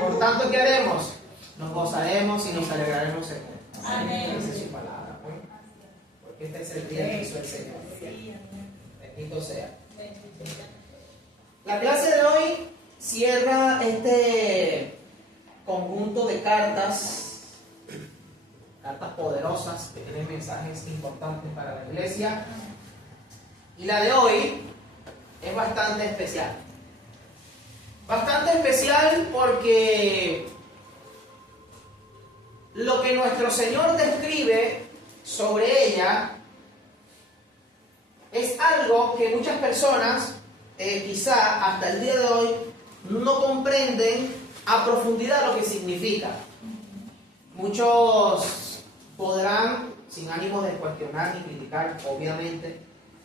Por tanto, ¿qué haremos? Nos gozaremos y nos alegraremos en él. Amén. Esa es su palabra. Porque este es el día que hizo el Señor. Bendito sea. La clase de hoy cierra este conjunto de cartas poderosas que tienen mensajes importantes para la iglesia. Y la de hoy es bastante especial. Bastante especial porque lo que nuestro Señor describe sobre ella es algo que muchas personas quizá hasta el día de hoy no comprenden a profundidad lo que significa. Muchos podrán, sin ánimo de cuestionar ni criticar, obviamente,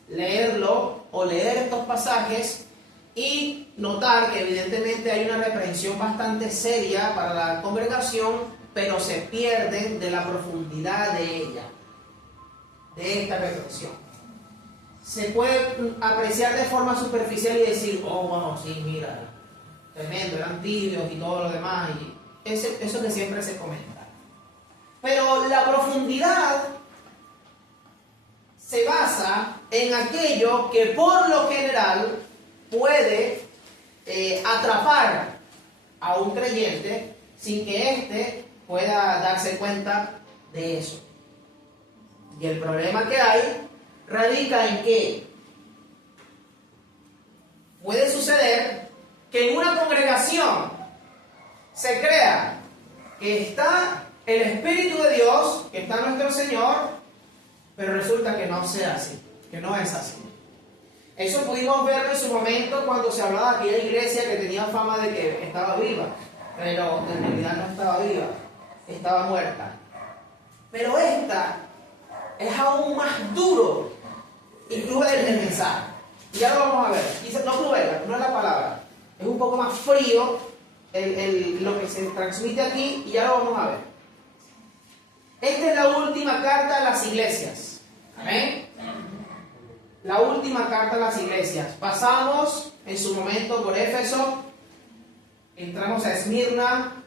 leerlo o leer estos pasajes y notar que evidentemente hay una reprensión bastante seria para la congregación, pero se pierden de la profundidad de ella, de esta reprensión. Se puede apreciar de forma superficial y decir, oh, bueno, sí, mira, tremendo, eran tibios y todo lo demás, y eso que siempre se comenta. Pero la profundidad se basa en aquello que por lo general puede atrapar a un creyente sin que éste pueda darse cuenta de eso. Y el problema que hay radica en que puede suceder que en una congregación se crea que está el Espíritu de Dios, que está nuestro Señor, pero resulta que no sea así, que no es así. Eso pudimos verlo en su momento cuando se hablaba de aquella iglesia que tenía fama de que estaba viva, pero en realidad no estaba viva, estaba muerta. Pero esta es aún más duro y cruel el mensaje. Y ya lo vamos a ver. Dice, no cruel, no es la palabra. Es un poco más frío lo que se transmite aquí y ya lo vamos a ver. Esta es la última carta a las iglesias. Amén. La última carta a las iglesias. Pasamos en su momento por Éfeso, entramos a Esmirna,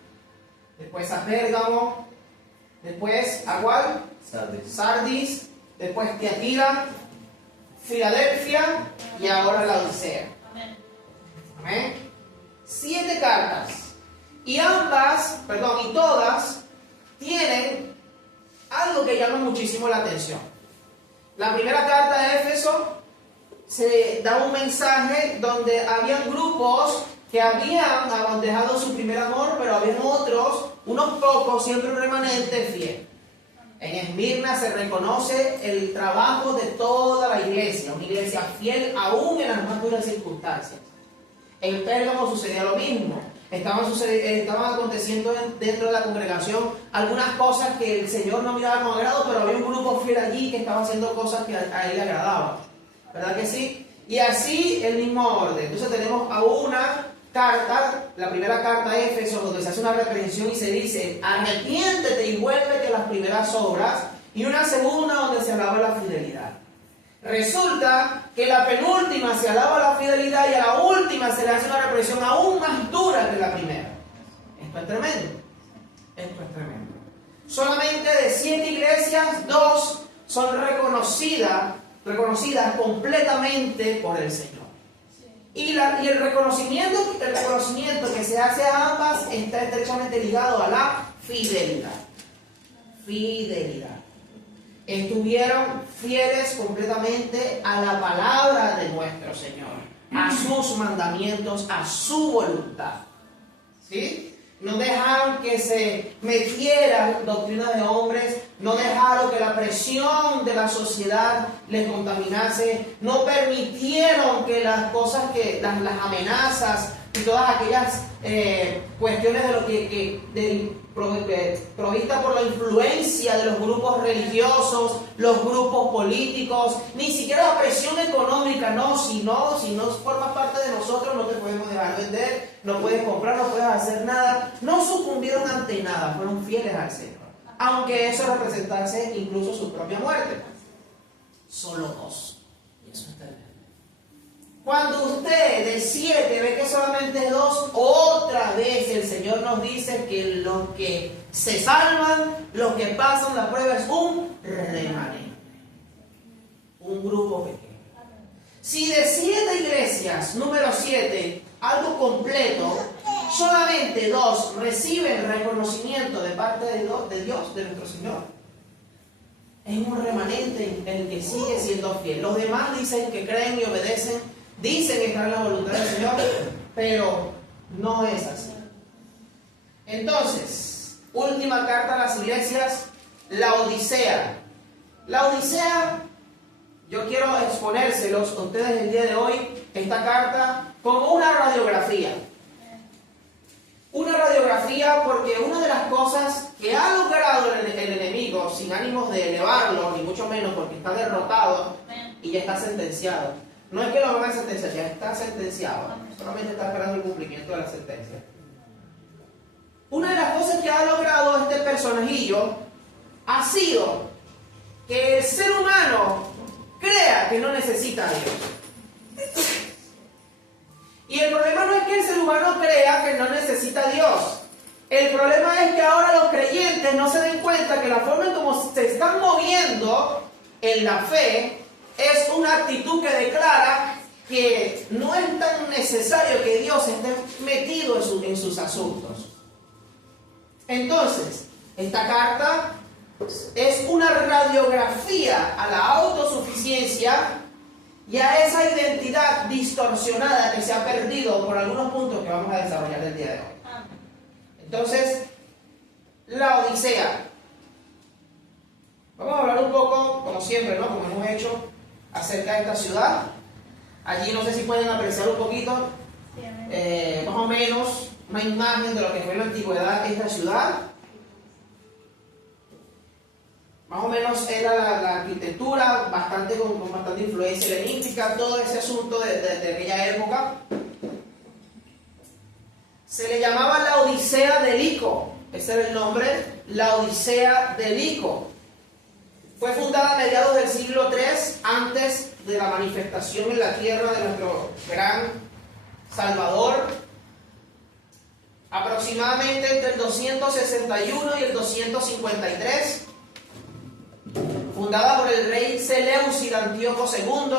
después a Pérgamo, después a ¿cuál? Sardis, después Tiatira, Filadelfia y ahora la Odisea. Amén. 7 cartas. Y todas tienen algo que llama muchísimo la atención. La primera carta de Éfeso se da un mensaje donde habían grupos que habían abandonado su primer amor, pero habían otros, unos pocos, siempre un remanente fiel. En Esmirna se reconoce el trabajo de toda la iglesia, una iglesia fiel aún en las más duras circunstancias. En Pérgamo sucedía lo mismo. Estaban aconteciendo dentro de la congregación algunas cosas que el Señor no miraba con agrado, pero había un grupo fiel allí que estaba haciendo cosas que a Él le agradaban. ¿Verdad que sí? Y así el mismo orden. Entonces tenemos a una carta, la primera carta a Éfeso, donde se hace una reprensión y se dice, arrepiéntete y vuélvete a las primeras obras, y una segunda donde se alaba la fidelidad. Resulta que la penúltima se alaba la fidelidad y a la última se le hace una reprensión aún más dura que la primera. Esto es tremendo. Esto es tremendo. Solamente de 7 iglesias, 2 son reconocidas completamente por el Señor. Y el reconocimiento que se hace a ambas está estrechamente ligado a la fidelidad. Fidelidad. Estuvieron fieles completamente a la palabra de nuestro Señor, a sus mandamientos, a su voluntad. ¿Sí? No dejaron que se metieran doctrina de hombres, no dejaron que la presión de la sociedad les contaminase, no permitieron que las cosas, las amenazas y todas aquellas cuestiones de lo que provista por la influencia de los grupos religiosos, los grupos políticos, ni siquiera la presión económica, no, si no formas parte de nosotros no te podemos dejar vender, no puedes comprar, no puedes hacer nada. No sucumbieron ante nada, fueron fieles al Señor, aunque eso representase incluso su propia muerte. Solo 2, y eso es tremendo. Cuando usted de 7 ve que solamente 2, otra vez el Señor nos dice que los que se salvan, los que pasan la prueba es un remanente, un grupo pequeño. Si de 7 iglesias, número 7, algo completo, solamente 2 reciben reconocimiento de parte de Dios, de nuestro Señor, es un remanente el que sigue siendo fiel. Los demás dicen que creen y obedecen, dicen estar en la voluntad del Señor, pero no es así. Entonces, última carta a las iglesias, la Odisea. La Odisea, yo quiero exponérselos a ustedes el día de hoy, esta carta, como una radiografía. Una radiografía porque una de las cosas que ha logrado el enemigo, sin ánimos de elevarlo, ni mucho menos porque está derrotado y ya está sentenciado. No es que lo van a sentenciar, ya está sentenciado. Solamente está esperando el cumplimiento de la sentencia. Una de las cosas que ha logrado este personajillo ha sido que el ser humano crea que no necesita a Dios. Y el problema no es que el ser humano crea que no necesita a Dios. El problema es que ahora los creyentes no se den cuenta que la forma en cómo se están moviendo en la fe es una actitud que declara que no es tan necesario que Dios esté metido en sus asuntos. Entonces, esta carta es una radiografía a la autosuficiencia y a esa identidad distorsionada que se ha perdido por algunos puntos que vamos a desarrollar el día de hoy. Entonces, la Odisea. Vamos a hablar un poco, como siempre, ¿no? Como hemos hecho, acerca de esta ciudad. Allí no sé si pueden apreciar un poquito, más o menos, una imagen de lo que fue en la antigüedad esta ciudad. Más o menos era la arquitectura, con bastante influencia helenística, todo ese asunto de aquella época. Se le llamaba la Odisea de Lico, ese era el nombre, la Odisea de Lico. Fue fundada a mediados del siglo III, antes de la manifestación en la tierra de nuestro gran Salvador, aproximadamente entre el 261 y el 253. Fundada por el rey Seleucido Antíoco II,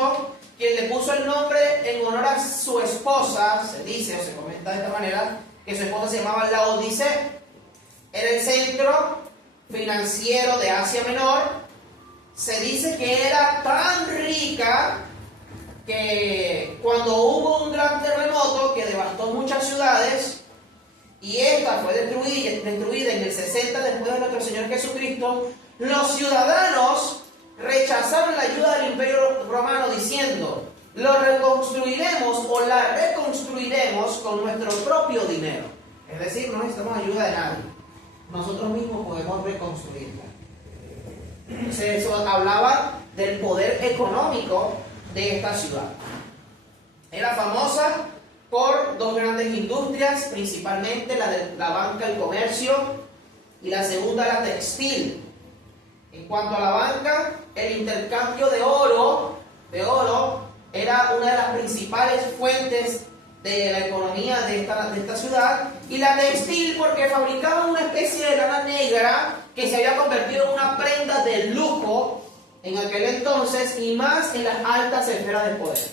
quien le puso el nombre en honor a su esposa. Se dice o se comenta de esta manera que su esposa se llamaba Laodice. Era el centro financiero de Asia Menor. Se dice que era tan rica que cuando hubo un gran terremoto que devastó muchas ciudades y esta fue destruida en el 60 después de nuestro Señor Jesucristo, los ciudadanos rechazaron la ayuda del Imperio Romano diciendo: lo reconstruiremos o la reconstruiremos con nuestro propio dinero. Es decir, no necesitamos ayuda de nadie. Nosotros mismos podemos reconstruirla. Entonces, eso hablaba del poder económico de esta ciudad. Era famosa por dos grandes industrias, principalmente la de la banca y comercio, y la segunda la textil. En cuanto a la banca, el intercambio de oro era una de las principales fuentes de la economía de esta ciudad, y la textil porque fabricaban una especie de lana negra que se había convertido en una prenda de lujo en aquel entonces, y más en las altas esferas del poder.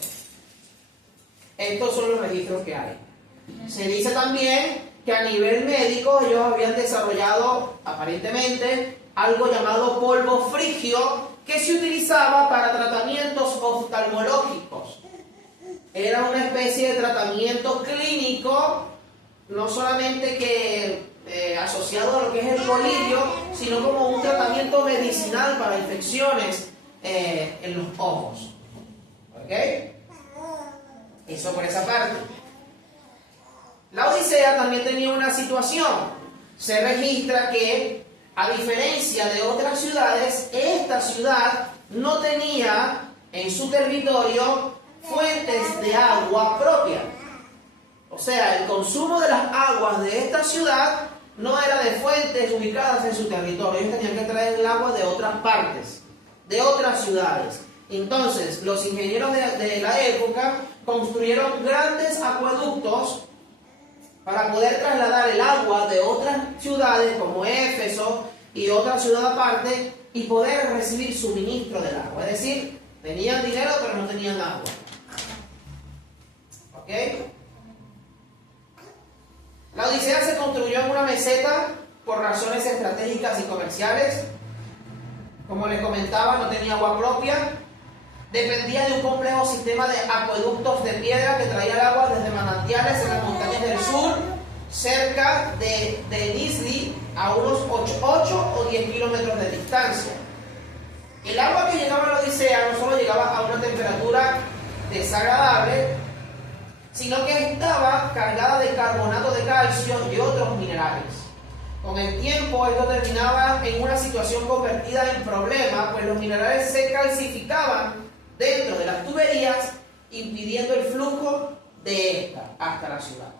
Estos son los registros que hay. Se dice también que a nivel médico ellos habían desarrollado aparentemente algo llamado polvo frigio que se utilizaba para tratamientos oftalmológicos. Era una especie de tratamiento clínico, no solamente que asociado a lo que es el colirio, sino como un tratamiento medicinal para infecciones en los ojos. ¿Ok? Eso por esa parte. La Odisea también tenía una situación. Se registra que, a diferencia de otras ciudades, esta ciudad no tenía en su territorio fuentes de agua propia. O sea, el consumo de las aguas de esta ciudad no era de fuentes ubicadas en su territorio. Ellos tenían que traer el agua de otras partes, de otras ciudades. Entonces, los ingenieros de la época construyeron grandes acueductos para poder trasladar el agua de otras ciudades como Éfeso y otra ciudad aparte y poder recibir suministro del agua. Es decir, tenían dinero pero no tenían agua. ¿Ok? La Odisea se construyó en una meseta por razones estratégicas y comerciales. Como les comentaba, no tenía agua propia. Dependía de un complejo sistema de acueductos de piedra que traía el agua desde manantiales en las montañas del sur, cerca de Nisli, a unos 8 o 10 kilómetros de distancia. El agua que llegaba a la Odisea no solo llegaba a una temperatura desagradable, sino que estaba cargada de carbonato de calcio y otros minerales. Con el tiempo esto terminaba en una situación convertida en problema, pues los minerales se calcificaban dentro de las tuberías, impidiendo el flujo de esta hasta la ciudad.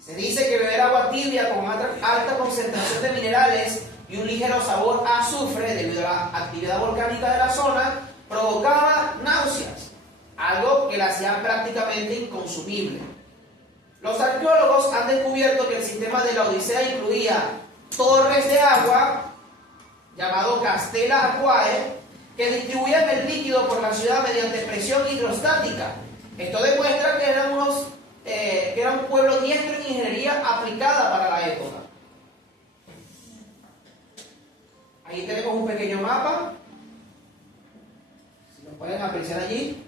Se dice que beber agua tibia con alta concentración de minerales y un ligero sabor a azufre debido a la actividad volcánica de la zona provocaba náuseas, algo que la hacía prácticamente inconsumible. Los arqueólogos han descubierto que el sistema de la Odisea incluía torres de agua, llamado Castella Aquae, que distribuían el líquido por la ciudad mediante presión hidrostática. Esto demuestra que era un pueblo diestro en ingeniería aplicada para la época. Ahí tenemos un pequeño mapa, si lo pueden apreciar allí.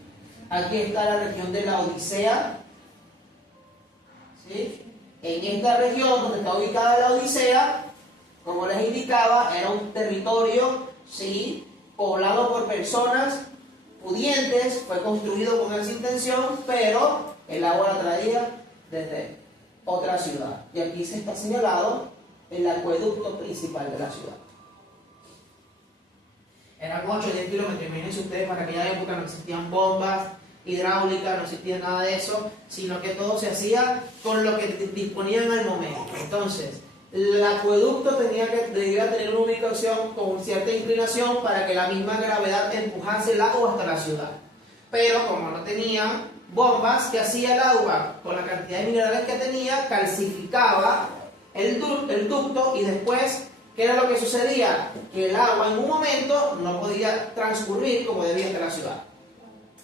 Aquí está la región de la Odisea. ¿Sí? En esta región donde está ubicada la Odisea, como les indicaba, era un territorio, ¿sí?, poblado por personas pudientes, fue construido con esa intención, pero el agua la traía desde otra ciudad. Y aquí se está señalado el acueducto principal de la ciudad. Eran 8 o 10 kilómetros, imagínense ustedes, para aquella época no existían bombas hidráulicas, no existía nada de eso, sino que todo se hacía con lo que disponían al momento. Entonces, el acueducto debía tener una ubicación con cierta inclinación para que la misma gravedad empujase el agua hasta la ciudad. Pero como no tenía bombas, ¿qué hacía el agua? Con la cantidad de minerales que tenía, calcificaba el ducto y después, ¿qué era lo que sucedía? Que el agua en un momento no podía transcurrir como debía hasta la ciudad.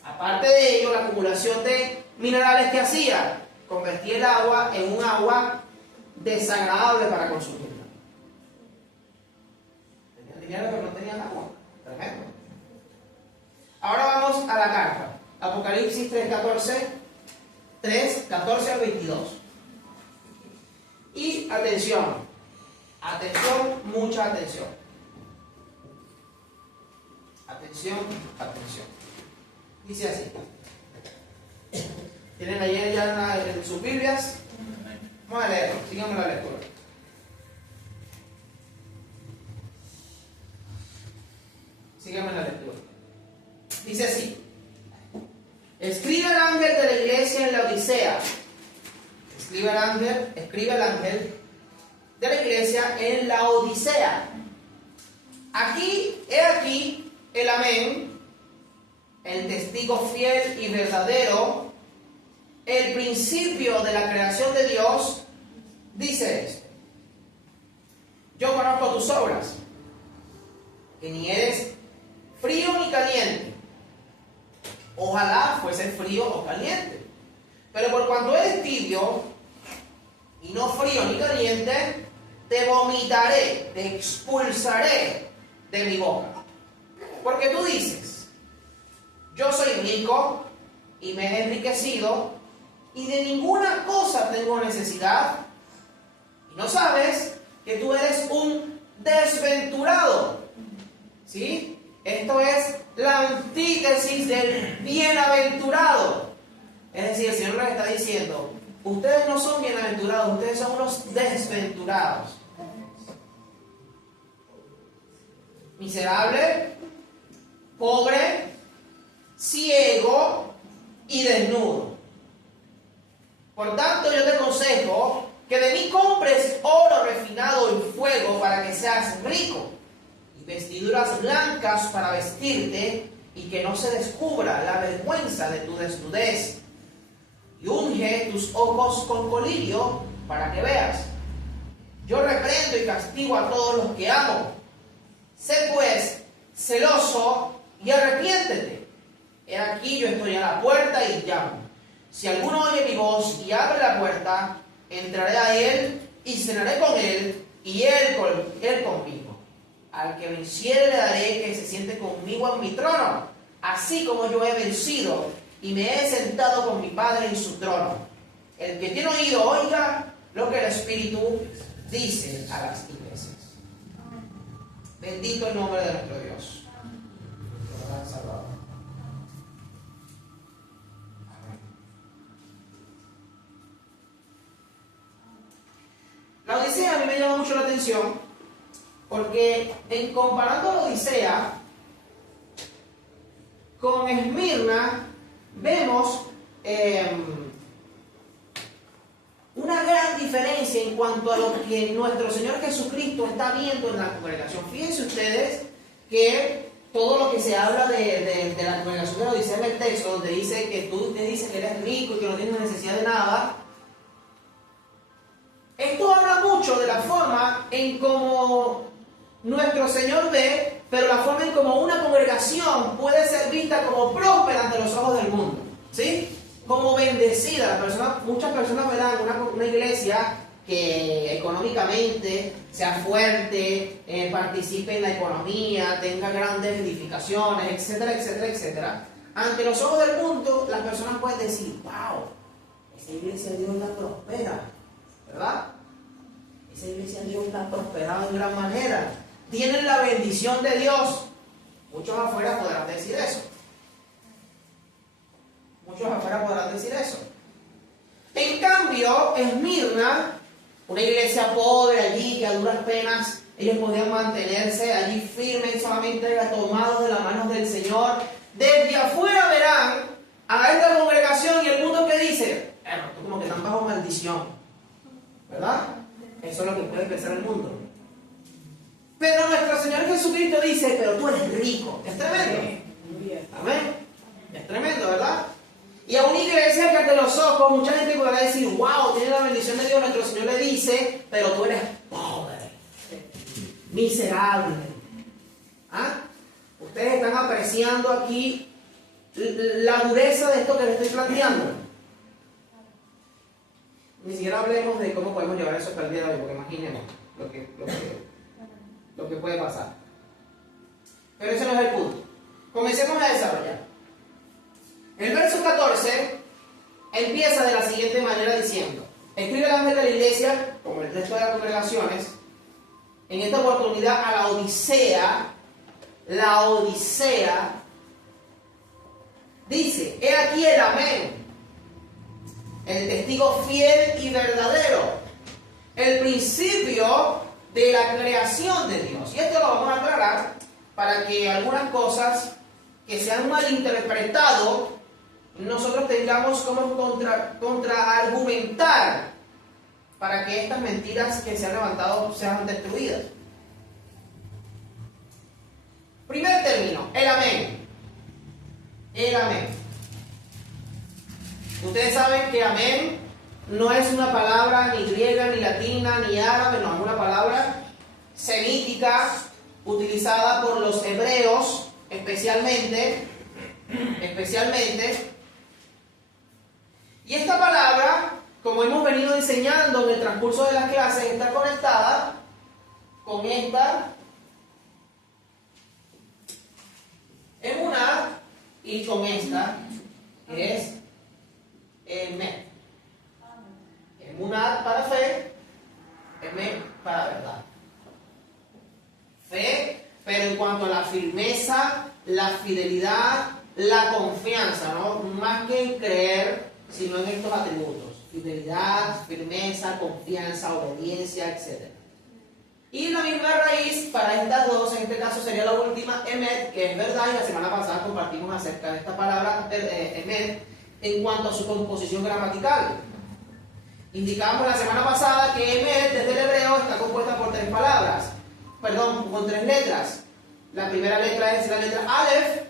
Aparte de ello, la acumulación de minerales que hacía, convertía el agua en un agua desagradable para consumirla. Tenían dinero pero no tenían agua. Tremendo. Ahora vamos a la carta. Apocalipsis 3:14 al 22. Y atención, mucha atención. Atención. Dice así. ¿Tienen ahí ya en sus Biblias? Vamos a leerlo, sigamos la lectura. Dice así: escribe el ángel de la iglesia en la Odisea. Escribe el ángel de la iglesia en la Odisea. He aquí el amén, el testigo fiel y verdadero, el principio de la creación de Dios, dice esto: yo conozco tus obras, que ni eres frío ni caliente. Ojalá fuese frío o caliente. Pero por cuanto eres tibio y no frío ni caliente, te vomitaré, te expulsaré de mi boca. Porque tú dices: yo soy rico y me he enriquecido y de ninguna cosa tengo necesidad, y no sabes que tú eres un desventurado. ¿Sí? Esto es la antítesis del bienaventurado. Es decir, el Señor les está diciendo: ustedes no son bienaventurados, ustedes son unos desventurados. Miserable, pobre, ciego y desnudo. Por tanto, yo te aconsejo que de mí compres oro refinado en fuego para que seas rico, y vestiduras blancas para vestirte, y que no se descubra la vergüenza de tu desnudez. Y unge tus ojos con colirio para que veas. Yo reprendo y castigo a todos los que amo. Sé pues celoso y arrepiéntete. He aquí yo estoy a la puerta y llamo. Si alguno oye mi voz y abre la puerta, entraré a él y cenaré con él y él conmigo. Al que venciere le daré que se siente conmigo en mi trono, así como yo he vencido y me he sentado con mi Padre en su trono. El que tiene oído, oiga lo que el Espíritu dice a las iglesias. Bendito el nombre de nuestro Dios. Salvador. La Odisea a mí me llama mucho la atención porque en comparando la Odisea con Esmirna vemos una gran diferencia en cuanto a lo que nuestro Señor Jesucristo está viendo en la congregación. Fíjense ustedes que todo lo que se habla de la congregación de la Odisea en el texto, donde dice que tú te dices que eres rico y que no tienes necesidad de nada, esto habla mucho de la forma en cómo nuestro Señor ve, pero la forma en cómo una congregación puede ser vista como próspera ante los ojos del mundo, ¿sí? Como bendecida. Muchas personas verán una iglesia que económicamente sea fuerte, participe en la economía, tenga grandes edificaciones, etcétera, etcétera, etcétera. Ante los ojos del mundo, las personas pueden decir, wow, esa iglesia Dios la prospera, ¿verdad? Esa iglesia Dios la ha prosperado en gran manera. Tienen la bendición de Dios. Muchos afuera podrán decir eso. Muchos afuera podrán decir eso. En cambio, Esmirna, una iglesia pobre allí, que a duras penas ellos podían mantenerse allí firmes, solamente tomados de las manos del Señor. Desde afuera verán a esta congregación y el mundo que dice, como que están bajo maldición, ¿verdad? Eso es lo que puede pensar el mundo. Pero nuestro Señor Jesucristo dice, pero tú eres rico. Es tremendo. Amén. Es tremendo, ¿verdad? Y a una iglesia que ante los ojos mucha gente podrá decir, wow, tiene la bendición de Dios. Nuestro Señor le dice, pero tú eres pobre, miserable. ¿Ah? Ustedes están apreciando aquí la dureza de esto que les estoy planteando. Ni siquiera hablemos de cómo podemos llevar eso hasta el día de hoy, porque imaginemos lo que puede pasar. Pero ese no es el punto. Comencemos a desarrollar. El verso 14 empieza de la siguiente manera diciendo: escribe el ángel de la iglesia, como el resto de las congregaciones, en esta oportunidad a la Odisea, dice: he aquí el amén, el testigo fiel y verdadero, el principio de la creación de Dios. Y esto lo vamos a aclarar para que algunas cosas que se han malinterpretado nosotros tengamos como contraargumentar para que estas mentiras que se han levantado sean destruidas. Primer término, el amén. El amén. Ustedes saben que amén no es una palabra ni griega, ni latina, ni árabe, no, es una palabra semítica utilizada por los hebreos especialmente. Y esta palabra, como hemos venido enseñando en el transcurso de las clases, está conectada con esta emuná y con esta, que es emet. Emuná para fe, emet para verdad. Fe, pero en cuanto a la firmeza, la fidelidad, la confianza, ¿no? Más que en creer, sino en estos atributos: fidelidad, firmeza, confianza, obediencia, etc. Y la misma raíz para estas dos, en este caso sería la última, emet, que es verdad, y la semana pasada compartimos acerca de esta palabra emet en cuanto a su composición gramatical. Indicamos la semana pasada que emet desde el hebreo está compuesta por con tres letras. La primera letra es la letra Aleph,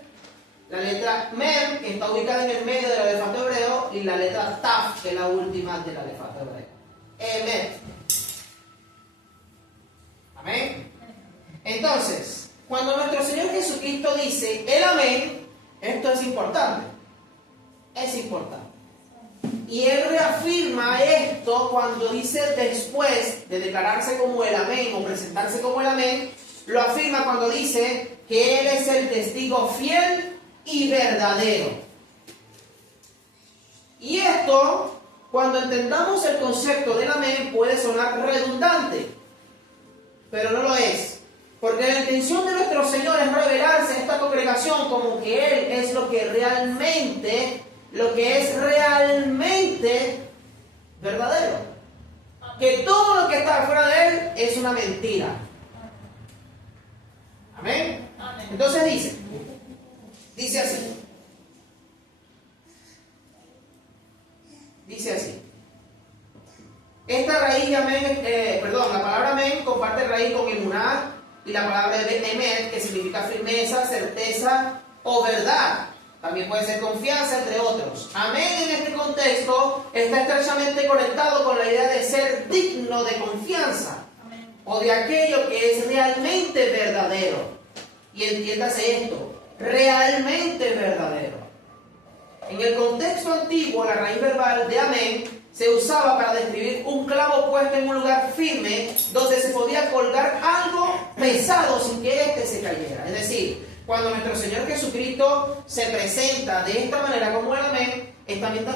la letra Mem, que está ubicada en el medio del alefato hebreo, y la letra Taf, que es la última del alefato hebreo. Emet. Amén. Entonces, cuando nuestro Señor Jesucristo dice el amén, esto es importante. Es importante. Y Él reafirma esto cuando dice después de declararse como el amén o presentarse como el amén, lo afirma cuando dice que Él es el testigo fiel y verdadero. Y esto, cuando entendamos el concepto del amén, puede sonar redundante, pero no lo es. Porque la intención de nuestro Señor es revelarse a esta congregación como que Él es lo que es realmente verdadero. Que todo lo que está fuera de Él es una mentira. Amén. Entonces dice así. Dice así. Esta raíz de amén, la palabra amén comparte raíz con emuná y la palabra emet, que significa firmeza, certeza o verdad. También puede ser confianza, entre otros. Amén en este contexto está estrechamente conectado con la idea de ser digno de confianza. Amén. O de aquello que es realmente verdadero. Y entiéndase esto, realmente verdadero. En el contexto antiguo, la raíz verbal de amén se usaba para describir un clavo puesto en un lugar firme donde se podía colgar algo pesado sin que éste se cayera. Es decir, cuando nuestro Señor Jesucristo se presenta de esta manera como el amén,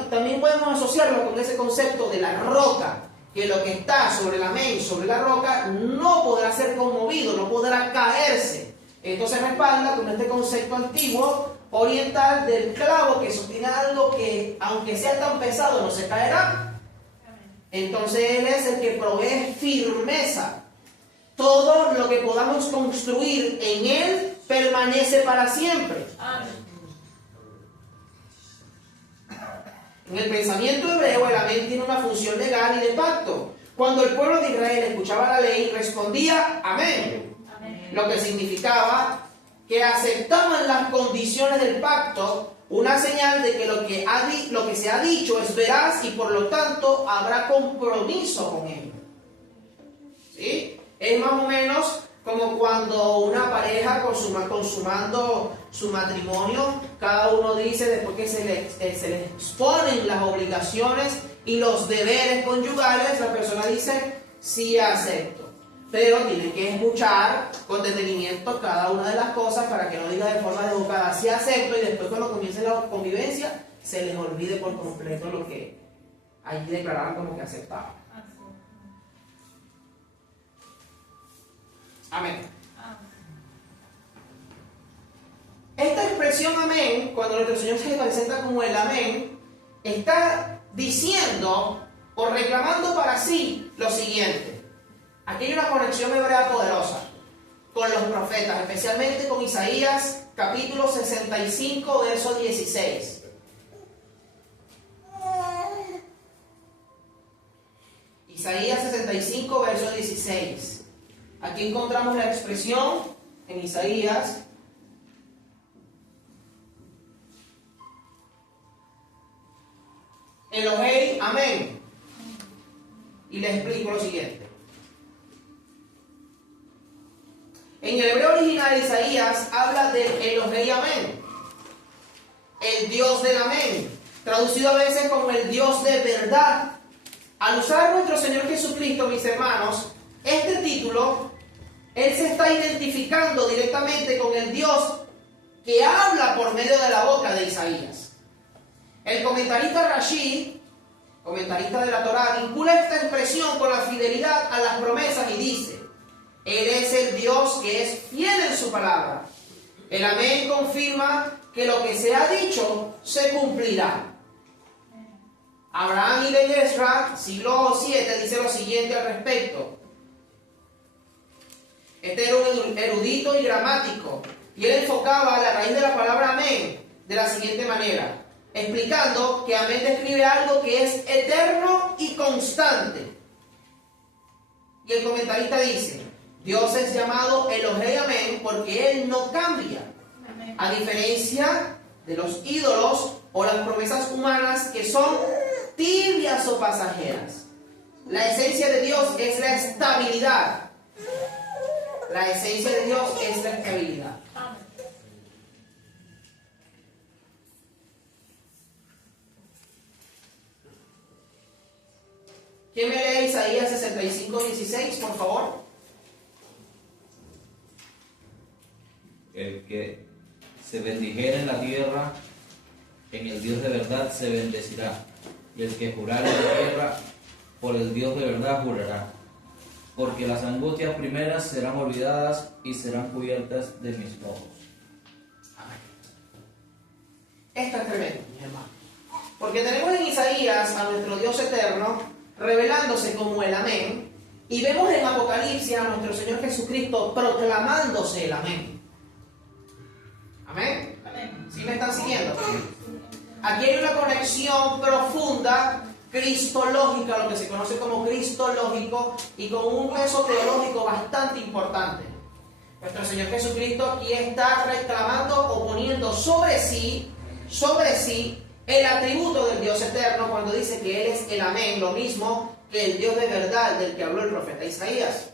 también podemos asociarlo con ese concepto de la roca, que lo que está sobre el amén, sobre la roca, no podrá ser conmovido, no podrá caerse. Esto se respalda con este concepto antiguo oriental del clavo que sostiene algo que, aunque sea tan pesado, no se caerá. Entonces Él es el que provee firmeza. Todo lo que podamos construir en Él permanece para siempre. Amén. En el pensamiento hebreo, el amén tiene una función legal y de pacto. Cuando el pueblo de Israel escuchaba la ley, respondía amén. Amén. Lo que significaba que aceptaban las condiciones del pacto, una señal de que lo que se ha dicho es veraz y por lo tanto habrá compromiso con ello. ¿Sí? Es más o menos como cuando una pareja consumando su matrimonio, cada uno dice después que se les exponen las obligaciones y los deberes conyugales, la persona dice sí acepto. Pero tienen que escuchar con detenimiento cada una de las cosas para que no diga de forma desbocada sí acepto y después cuando comience la convivencia se les olvide por completo lo que allí declararon como que aceptaban. Amén. Esta expresión amén, cuando nuestro Señor se presenta como el amén, está diciendo o reclamando para sí lo siguiente. Aquí hay una conexión hebrea poderosa con los profetas, especialmente con Isaías capítulo 65, verso 16. Isaías 65, verso 16. Aquí encontramos la expresión en Isaías. Elohei, amén. Y les explico lo siguiente. En el hebreo original, Isaías habla del Elohei, amén. El Dios del amén. Traducido a veces como el Dios de verdad. Al usar nuestro Señor Jesucristo, mis hermanos, este título, Él se está identificando directamente con el Dios que habla por medio de la boca de Isaías. El comentarista Rashi, comentarista de la Torá, vincula esta expresión con la fidelidad a las promesas y dice: Él es el Dios que es fiel en su palabra. El amén confirma que lo que se ha dicho se cumplirá. Abraham Ibn Ezra, siglo VII, dice lo siguiente al respecto. Este era un erudito y gramático, y él enfocaba la raíz de la palabra amén de la siguiente manera, explicando que amén describe algo que es eterno y constante. Y el comentarista dice: Dios es llamado Elohei, amén, porque Él no cambia. Amén. A diferencia de los ídolos o las promesas humanas que son tibias o pasajeras. La esencia de Dios es la estabilidad. La esencia de Dios es la estabilidad. ¿Quién me lee Isaías 65:16, por favor? El que se bendijera en la tierra, en el Dios de verdad se bendecirá. Y el que jurare en la tierra, por el Dios de verdad jurará. Porque las angustias primeras serán olvidadas y serán cubiertas de mis ojos. Amén. Esto es tremendo, mi hermano. Porque tenemos en Isaías a nuestro Dios eterno revelándose como el Amén, y vemos en Apocalipsis a nuestro Señor Jesucristo proclamándose el Amén. ¿Amén? ¿Sí me están siguiendo? Aquí hay una conexión profunda, cristológica, lo que se conoce como cristológico, y con un peso teológico bastante importante. Nuestro Señor Jesucristo aquí está reclamando o poniendo sobre sí el atributo del Dios eterno cuando dice que Él es el Amén, lo mismo que el Dios de verdad del que habló el profeta Isaías.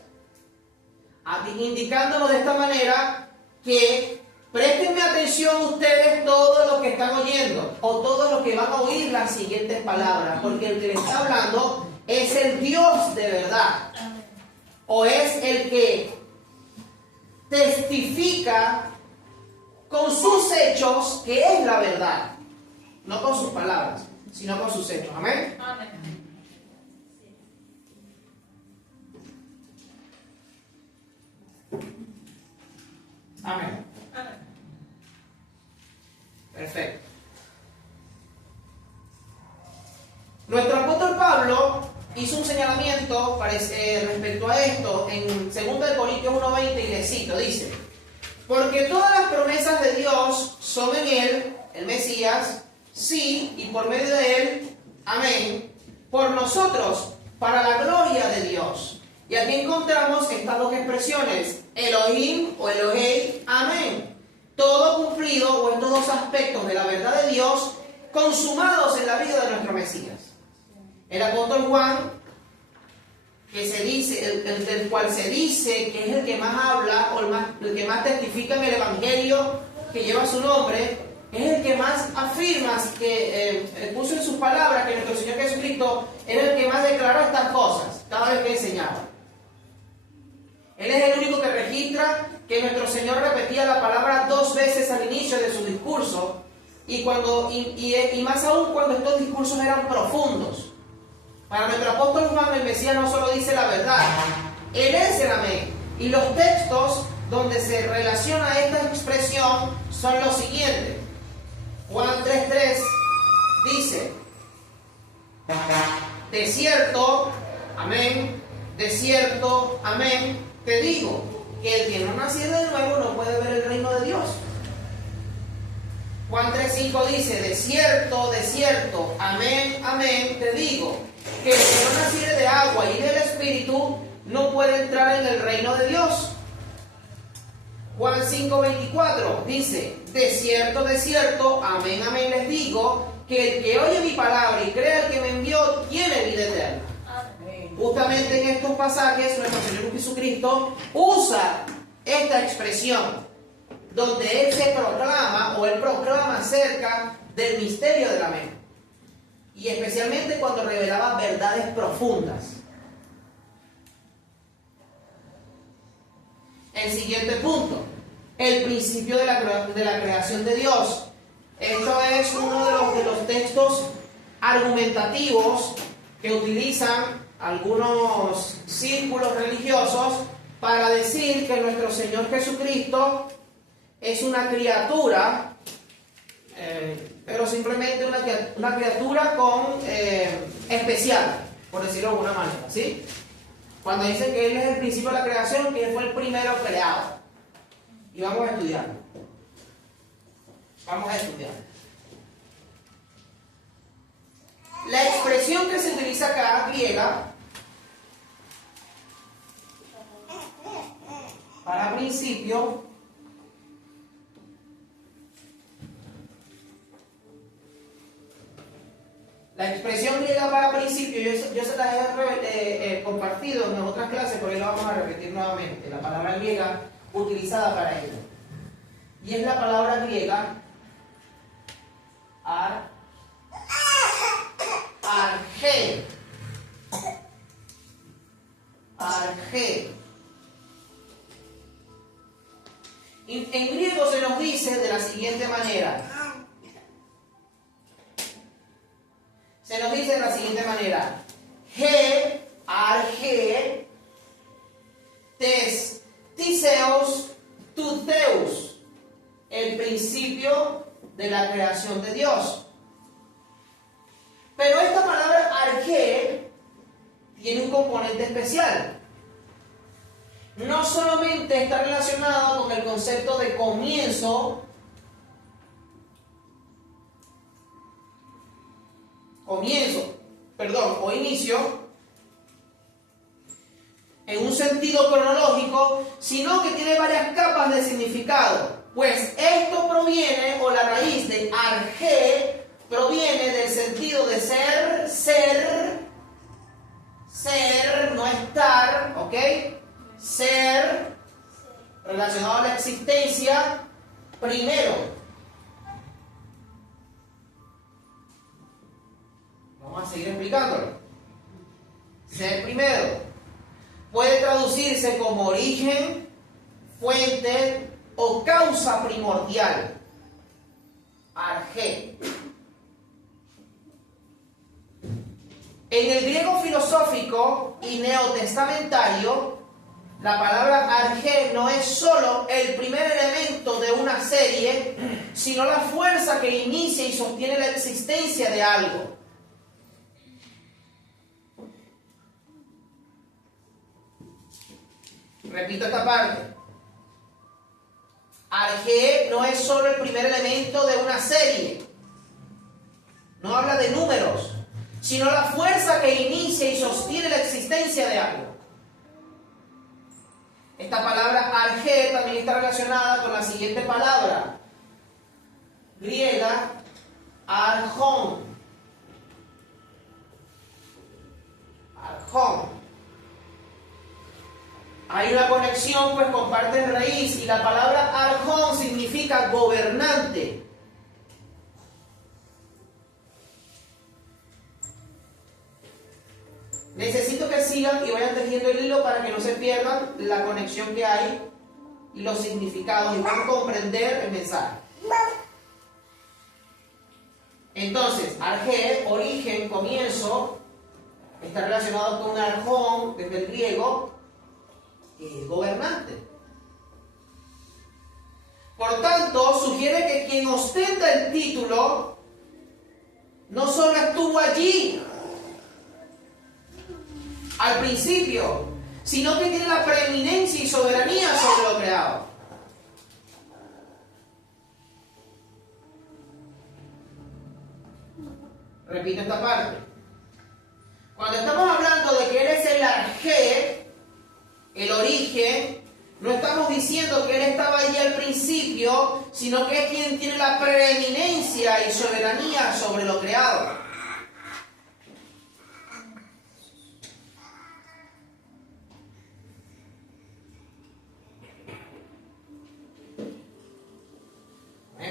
Indicándonos de esta manera que préstenme atención ustedes todos los que están oyendo, o todos los que van a oír las siguientes palabras, porque el que le está hablando es el Dios de verdad, o es el que testifica con sus hechos que es la verdad. No con sus palabras, sino con sus hechos. ¿Amén? Amén. Amén. Amén. Perfecto. Nuestro apóstol Pablo hizo un señalamiento respecto a esto en 2 Corintios 1:20 y le cito, dice: porque todas las promesas de Dios son en Él, el Mesías, sí, y por medio de Él, amén, por nosotros, para la gloria de Dios. Y aquí encontramos estas dos expresiones, Elohim o Elohei, amén. Todo cumplido, o estos dos aspectos de la verdad de Dios, consumados en la vida de nuestro Mesías. El apóstol Juan, que se dice, del cual se dice que es el que más habla, o el que más testifica en el Evangelio que lleva su nombre, es el que más afirma, que puso en sus palabras que nuestro Señor Jesucristo era el que más declaró estas cosas cada vez que enseñaba. Él es el único que registra que nuestro Señor repetía la palabra 2 veces al inicio de su discurso, y más aún cuando estos discursos eran profundos. Para nuestro apóstol Juan, el Mesías no solo dice la verdad, Él es el Amén. Y los textos donde se relaciona esta expresión son los siguientes. Juan 3:3 dice: de cierto, amén, te digo, que el que no naciera de nuevo no puede ver el reino de Dios. Juan 3:5 dice: de cierto, amén, te digo, que el que no naciere de agua y del Espíritu no puede entrar en el reino de Dios. Juan 5:24 dice: de cierto, amén, les digo, que el que oye mi palabra y cree al que me envió tiene vida eterna. Amén. Justamente en estos pasajes nuestro Señor Jesucristo usa esta expresión, donde Él se proclama, o Él proclama acerca del misterio del Amén. Y especialmente cuando revelaba verdades profundas. El siguiente punto, el principio de la creación de Dios. Esto es uno de los textos argumentativos que utilizan algunos círculos religiosos para decir que nuestro Señor Jesucristo es una criatura, pero simplemente una criatura especial, por decirlo de alguna manera, ¿sí? Cuando dicen que Él es el principio de la creación, que Él fue el primero creado. Y vamos a estudiarlo. La expresión que se utiliza acá, griega, para principio, griega para principio, yo se las he compartido en otras clases, pero hoy lo vamos a repetir nuevamente. La palabra griega utilizada para ello. Y es la palabra griega arge. Arge. En griego se nos dice de la siguiente manera. Se nos dice de la siguiente manera. He, arge, tes, tiseos, tuteus. El principio de la creación de Dios. Pero esta palabra arge tiene un componente especial. No solamente está relacionado con el concepto de comienzo, o inicio, en un sentido cronológico, sino que tiene varias capas de significado. Pues esto proviene, o la raíz de arge, proviene del sentido de ser, no estar, ¿ok? Ser, relacionado a la existencia, primero. Vamos a seguir explicándolo. Ser primero. Puede traducirse como origen, fuente o causa primordial. Arge. En el griego filosófico y neotestamentario, la palabra arge no es solo el primer elemento de una serie, sino la fuerza que inicia y sostiene la existencia de algo. Repito esta parte. Arge no es solo el primer elemento de una serie. No habla de números, sino la fuerza que inicia y sostiene la existencia de algo. Esta palabra arge también está relacionada con la siguiente palabra griega, arjón. Arjón. Hay una conexión, pues comparten raíz, y la palabra arjón significa gobernante. Necesito que sigan y vayan tejiendo el hilo para que no se pierdan la conexión que hay y los significados y puedan comprender el mensaje. Entonces, arge, origen, comienzo, está relacionado con arjón, desde el griego, que es gobernante. Por tanto, sugiere que quien ostenta el título no solo estuvo allí al principio, sino que tiene la preeminencia y soberanía sobre lo creado. Repito esta parte. Cuando estamos hablando de que Él es el arge, el origen, no estamos diciendo que Él estaba allí al principio, sino que es quien tiene la preeminencia y soberanía sobre lo creado.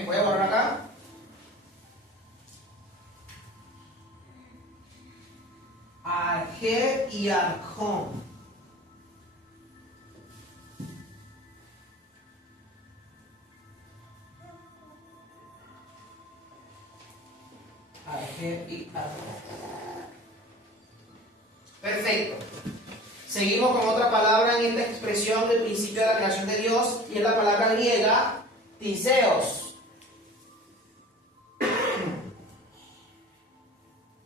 Voy a borrar acá. Arge y arjón. Arge y arjón. Perfecto. Seguimos con otra palabra en esta expresión del principio de la creación de Dios, y es la palabra griega tiseos.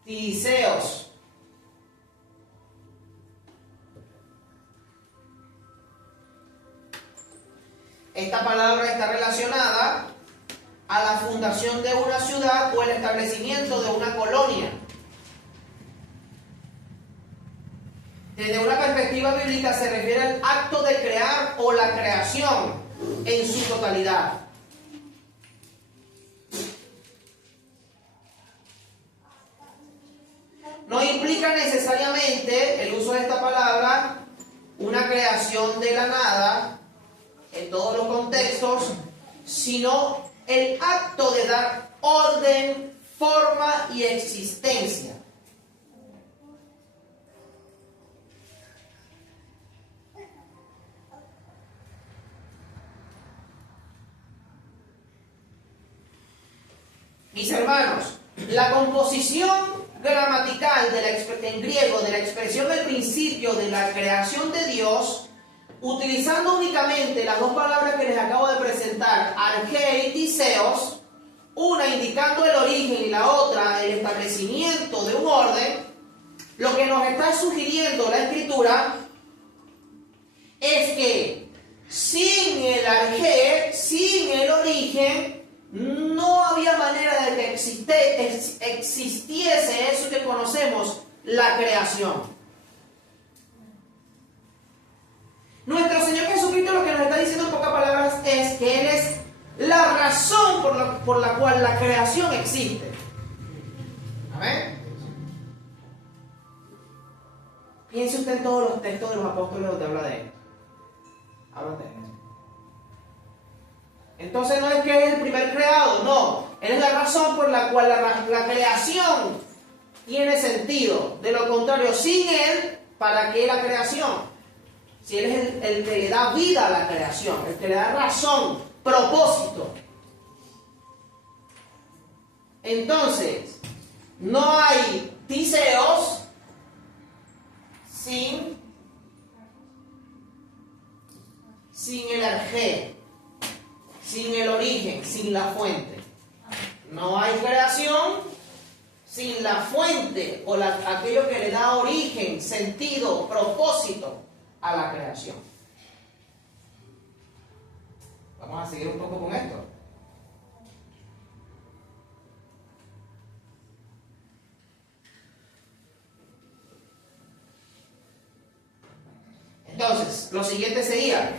Tiseos. Esta palabra está relacionada a la fundación de una ciudad o el establecimiento de una colonia. Desde una perspectiva bíblica se refiere al acto de crear o la creación en su totalidad. No implica necesariamente el uso de esta palabra una creación de la nada en todos los contextos, sino el acto de dar orden, forma y existencia. Mis hermanos, la composición gramatical en griego de la expresión del principio de la creación de Dios, utilizando únicamente las dos palabras que les acabo de presentar, arché y tiseos, una indicando el origen y la otra el establecimiento de un orden, lo que nos está sugiriendo la Escritura es que sin el arché, sin el origen, no había manera de que existiese eso que conocemos, la creación. Nuestro Señor Jesucristo lo que nos está diciendo en pocas palabras es que Él es la razón por la cual la creación existe. Amén. Piense usted en todos los textos de los apóstoles donde habla de Él. Habla de Él. Entonces no es que es el primer creado, no. Él es la razón por la cual la creación tiene sentido. De lo contrario, sin Él, ¿para qué la creación? Si Él es el que le da vida a la creación, el que le da razón, propósito. Entonces, no hay tiseos sin el arché, sin el origen, sin la fuente. No hay creación sin la fuente o aquello que le da origen, sentido, propósito a la creación. Vamos a seguir un poco con esto. Entonces, lo siguiente sería: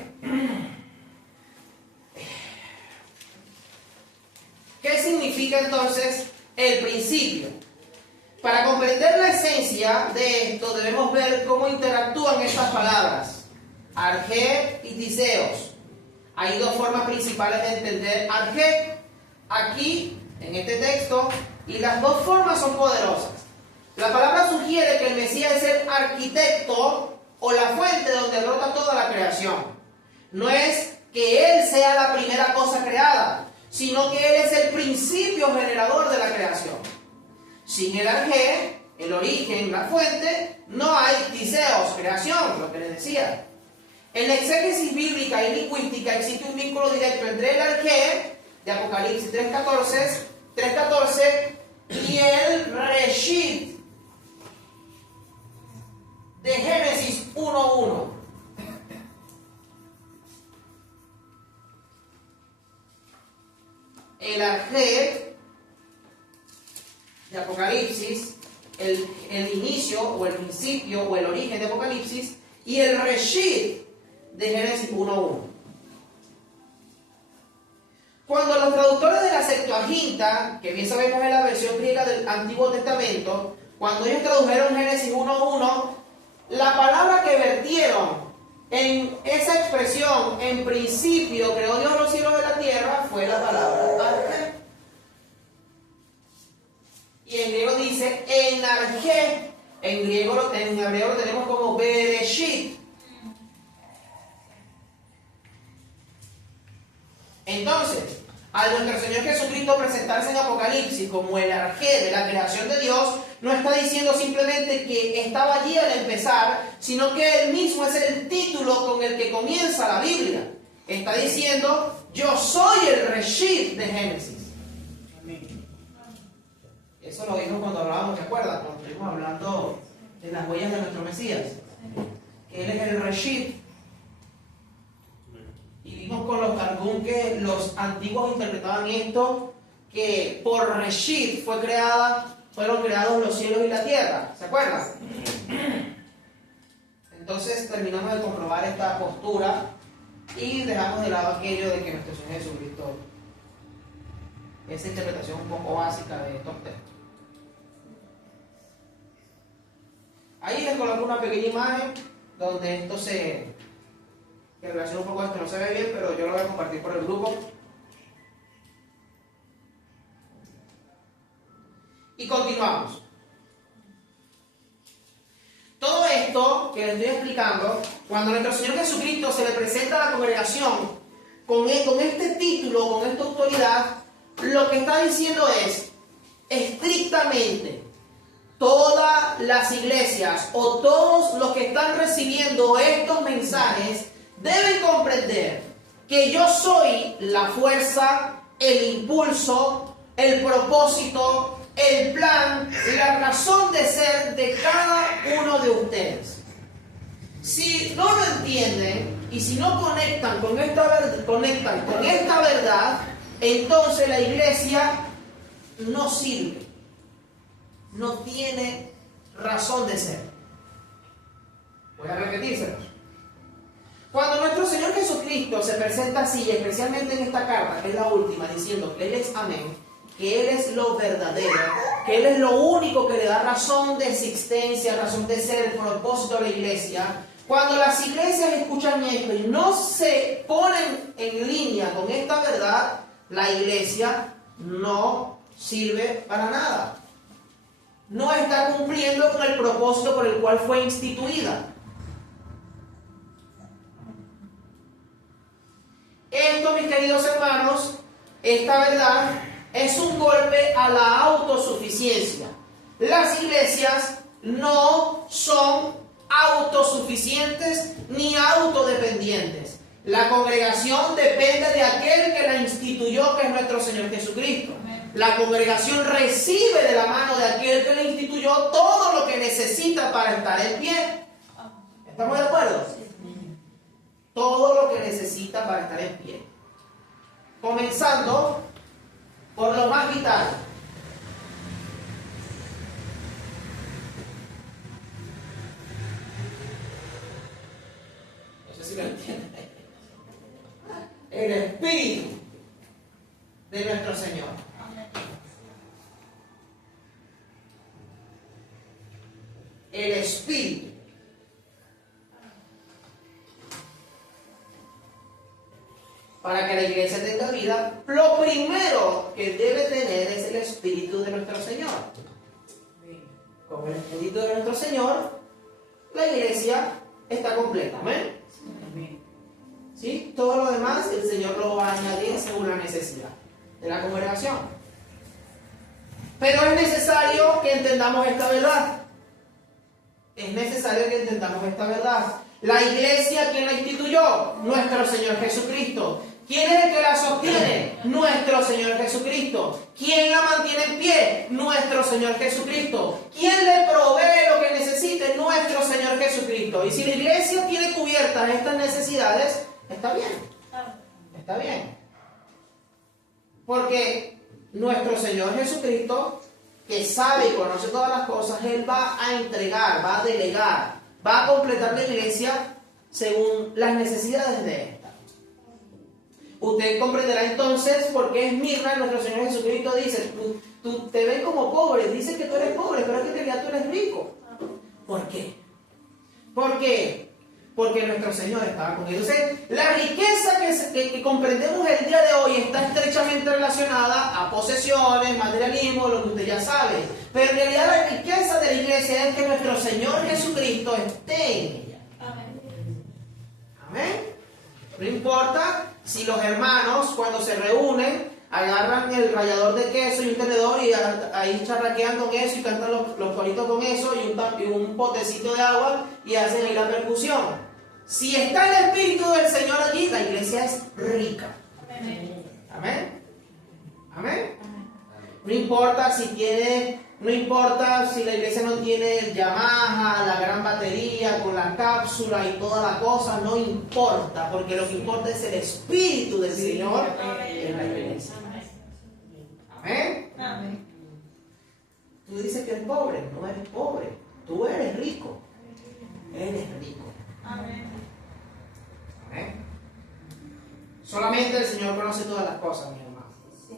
¿qué significa entonces el principio? Para comprender la esencia de esto, debemos ver cómo interactúan estas palabras, arché y tiseos. Hay dos formas principales de entender arché aquí, en este texto, y las dos formas son poderosas. La palabra sugiere que el Mesías es el arquitecto o la fuente donde brota toda la creación. No es que Él sea la primera cosa creada, sino que Él es el principio generador de la creación. Sin el arché, el origen, la fuente, no hay tiseos, creación, lo que les decía. En la exégesis bíblica y lingüística existe un vínculo directo entre el arché de Apocalipsis 3.14 y el reshit de Génesis 1.1. El arché de Apocalipsis, el inicio o el principio o el origen de Apocalipsis, y el reshit de Génesis 1.1. Cuando los traductores de la Septuaginta, que bien sabemos es la versión griega del Antiguo Testamento, cuando ellos tradujeron Génesis 1.1, la palabra que vertieron en esa expresión, en principio creó Dios los cielos de la tierra, fue la palabra arché. Y en griego dice en arché. En hebreo lo tenemos como bereshit. Entonces, al nuestro Señor Jesucristo presentarse en Apocalipsis como el arché de la creación de Dios, no está diciendo simplemente que estaba allí al empezar, sino que Él mismo es el título con el que comienza la Biblia. Está diciendo: yo soy el reshit de Génesis. Eso lo vimos cuando hablábamos, ¿se acuerdan? Cuando estuvimos hablando de las huellas de nuestro Mesías. Que Él es el reshit. Y vimos con los Targum que los antiguos interpretaban esto, que por reshit fueron creados los cielos y la tierra. ¿Se acuerdan? Entonces terminamos de comprobar esta postura y dejamos de lado aquello de que nuestro Señor Jesucristo, esa interpretación un poco básica de estos textos. Ahí les coloco una pequeña imagen donde esto que relaciona un poco esto, no se ve bien, pero yo lo voy a compartir por el grupo. Y continuamos. Todo esto que les estoy explicando, cuando nuestro Señor Jesucristo se le presenta a la congregación con este título, con esta autoridad, lo que está diciendo es, estrictamente, todas las iglesias o todos los que están recibiendo estos mensajes deben comprender que yo soy la fuerza, el impulso, el propósito, el plan, la razón de ser de cada uno de ustedes. Si no lo entienden y si no conectan con esta verdad, entonces la iglesia no sirve, no tiene razón de ser. Voy a repetírselos. Cuando nuestro Señor Jesucristo se presenta así, especialmente en esta carta, que es la última, diciendo que Él es amén, que Él es lo verdadero, que Él es lo único que le da razón de existencia, razón de ser, el propósito de la iglesia. Cuando las iglesias escuchan esto y no se ponen en línea con esta verdad, la iglesia no sirve para nada. No está cumpliendo con el propósito por el cual fue instituida. Esto, mis queridos hermanos, esta verdad es un golpe a la autosuficiencia. Las iglesias no son autosuficientes ni autodependientes. La congregación depende de aquel que la instituyó, que es nuestro Señor Jesucristo. La congregación recibe de la mano de aquel que la instituyó todo lo que necesita para estar en pie. ¿Estamos de acuerdo? Todo lo que necesita para estar en pie. Comenzando por lo más vital. No sé si lo entienden. El Espíritu de nuestro Señor. El Espíritu. Para que la iglesia tenga vida, lo primero que debe tener es el Espíritu de nuestro Señor. Con el Espíritu de nuestro Señor, la iglesia está completa. ¿Amén? ¿Sí? Todo lo demás el Señor lo va a añadir según la necesidad de la congregación. Pero es necesario que entendamos esta verdad. Es necesario que entendamos esta verdad. La iglesia, ¿quién la instituyó? Nuestro Señor Jesucristo. ¿Quién es el que la sostiene? Nuestro Señor Jesucristo. ¿Quién la mantiene en pie? Nuestro Señor Jesucristo. ¿Quién le provee lo que necesite? Nuestro Señor Jesucristo. Y si la iglesia tiene cubiertas estas necesidades, está bien. Está bien. Porque nuestro Señor Jesucristo, que sabe y conoce todas las cosas, Él va a entregar, va a delegar, va a completar la iglesia según las necesidades de esta. Usted comprenderá entonces por qué Esmirna, nuestro Señor Jesucristo, dice, tú te ves como pobre, dices que tú eres pobre, pero es que en realidad tú eres rico. ¿Por qué? ¿Por qué? Porque nuestro Señor estaba con él. Entonces, la riqueza que comprendemos el día de hoy está estrechamente relacionada a posesiones, materialismo, lo que usted ya sabe. Pero en realidad la riqueza de la iglesia es que nuestro Señor Jesucristo esté en ella. Amén. No importa si los hermanos, cuando se reúnen, agarran el rallador de queso y un tenedor y ahí charraquean con eso y cantan los coritos con eso y un potecito de agua y hacen ahí la percusión. Si está el Espíritu del Señor allí, la iglesia es rica. Amén. Amén. No importa si la iglesia no tiene el Yamaha, la gran batería con la cápsula y toda la cosa, no importa, porque lo que importa es el Espíritu del Señor en la iglesia. Amén. Amén. Tú dices que eres pobre, no eres pobre, tú eres rico. Eres rico. Amén. Amén. Solamente el Señor conoce todas las cosas, mi hermano. Sí.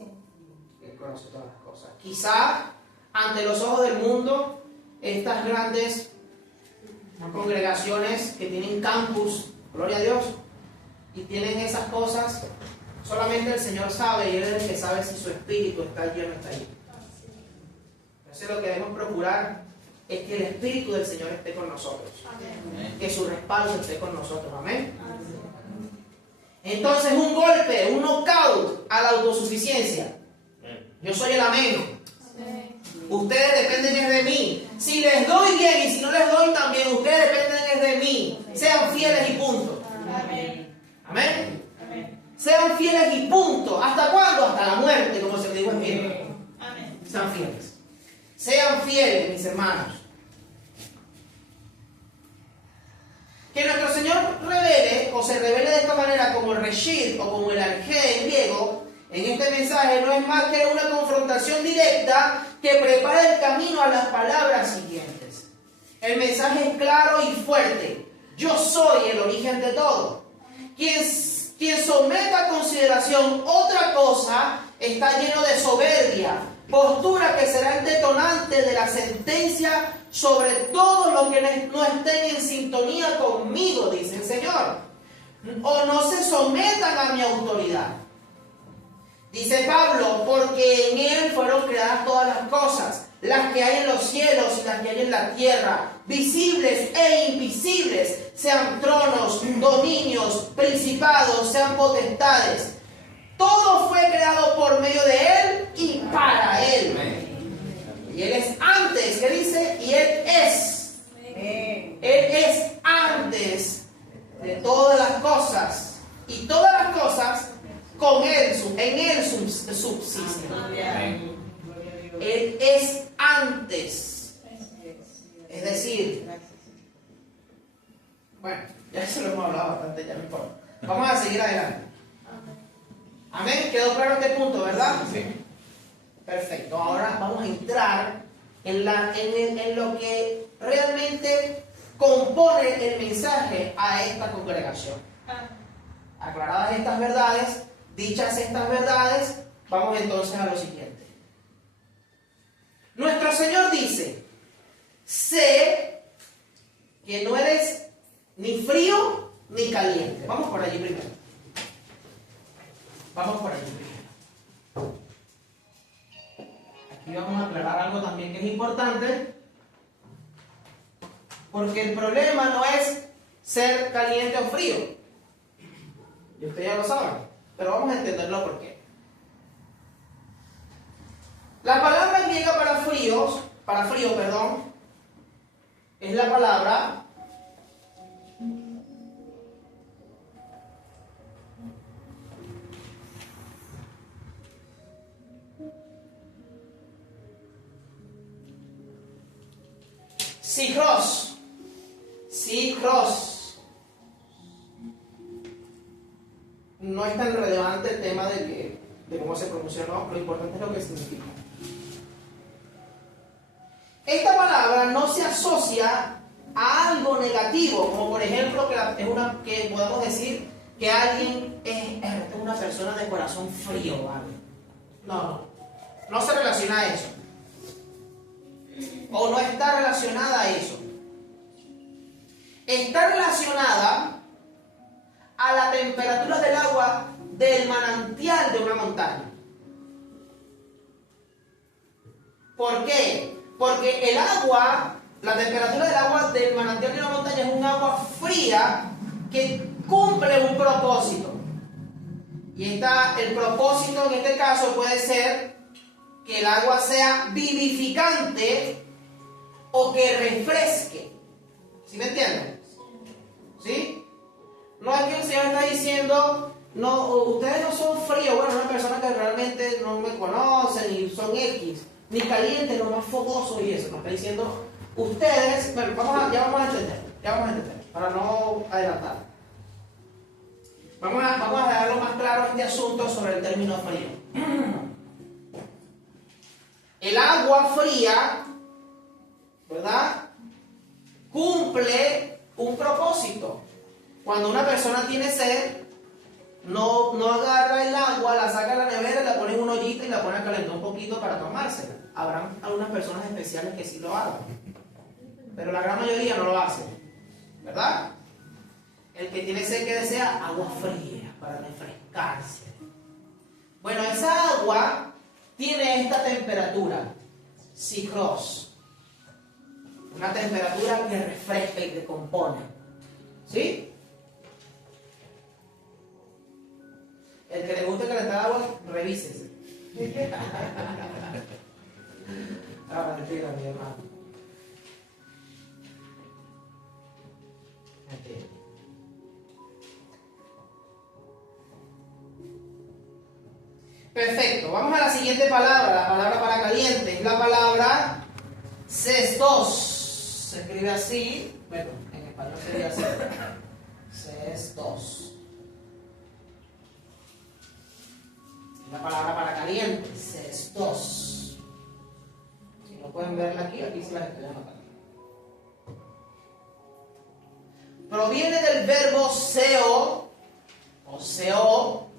Él conoce todas las cosas. Quizá ante los ojos del mundo, estas grandes Son congregaciones que tienen campus, gloria a Dios, y tienen esas cosas. Solamente el Señor sabe, y Él es el que sabe si su espíritu está allí o no está allí. Entonces lo que debemos procurar es que el espíritu del Señor esté con nosotros. Amén. Que su respaldo esté con nosotros. Amén. Amén. Entonces un golpe, un knockout a la autosuficiencia. Yo soy el amén. Amén. Ustedes dependen de mí. Si les doy bien y si no les doy también, ustedes dependen de mí. Sean fieles y punto. Amén. Amén. Amén. Sean fieles y punto. ¿Hasta cuándo? Hasta la muerte, como se le dijo en Pedro. Amén. Sean fieles. Sean fieles, mis hermanos. Que nuestro Señor revele o se revele de esta manera como el reshid o como el arjé en griego, en este mensaje no es más que una confrontación directa que prepara el camino a las palabras siguientes. El mensaje es claro y fuerte. Yo soy el origen de todo. Quien someta a consideración otra cosa está lleno de soberbia, postura que será el detonante de la sentencia sobre todos los que no estén en sintonía conmigo, dice el Señor, o no se sometan a mi autoridad. Dice Pablo, porque en Él fueron creadas todas las cosas, las que hay en los cielos y las que hay en la tierra, visibles e invisibles, sean tronos, dominios, principados, sean potestades. Todo fue creado por medio de Él y para Él. Y Él es antes, ¿qué dice? Y Él es. Él es antes de todas las cosas. Y todas las cosas con Él, en Él subsisten. Él es antes. Es decir, bueno, ya se lo hemos hablado bastante, ya no importa. Vamos a seguir adelante. Amén, quedó claro este punto, ¿verdad? Sí. Perfecto, ahora vamos a entrar en lo que realmente compone el mensaje a esta congregación. Aclaradas estas verdades, dichas estas verdades, vamos entonces a lo siguiente. Nuestro Señor dice, sé que no eres ni frío ni caliente. Vamos por allí primero. Vamos por allí primero. Aquí vamos a aclarar algo también que es importante, porque el problema no es ser caliente o frío, y ustedes ya lo saben, pero vamos a entenderlo por qué. La palabra griega para frío, es la palabra Sigros. No es tan relevante el tema de cómo se pronuncia, no, lo importante es lo que significa. Esta palabra no se asocia a algo negativo, como por ejemplo que podemos decir que alguien es una persona de corazón frío, ¿vale? No se relaciona a eso. O no está relacionada a eso. Está relacionada a la temperatura del agua del manantial de una montaña. ¿Por qué? Porque el agua, la temperatura del agua del manantial de una montaña es un agua fría que cumple un propósito. Y el propósito en este caso puede ser que el agua sea vivificante o que refresque. ¿Sí me entienden? ¿Sí? No es que el Señor está diciendo, no, ustedes no son fríos, bueno, una persona que realmente no me conocen y son X, ni calientes, los más fogosos y eso. Nos está diciendo, ustedes, bueno, ya vamos a entender, para no adelantar. Vamos a dejarlo más claro este asunto sobre el término frío. El agua fría, ¿verdad?, cumple un propósito. Cuando una persona tiene sed, no agarra el agua, la saca de la nevera, la pone en un ollito y la pone a calentar un poquito para tomársela. Habrán algunas personas especiales que sí lo hagan, pero la gran mayoría no lo hace. ¿verdad? El que tiene sed que desea agua fría para refrescarse. Bueno, esa agua tiene esta temperatura, Sicros, una temperatura que refresca y que compone. ¿Sí? El que le guste calentar agua, revísese. Mentira, mi hermano. Mentira. Perfecto, vamos a la siguiente palabra, la palabra para caliente, es la palabra cestos. Se escribe así, bueno, en español sería así. Cestos. La palabra para caliente, cestos. Si no pueden verla aquí, aquí se las estoy anotando. Proviene del verbo seo, o seo,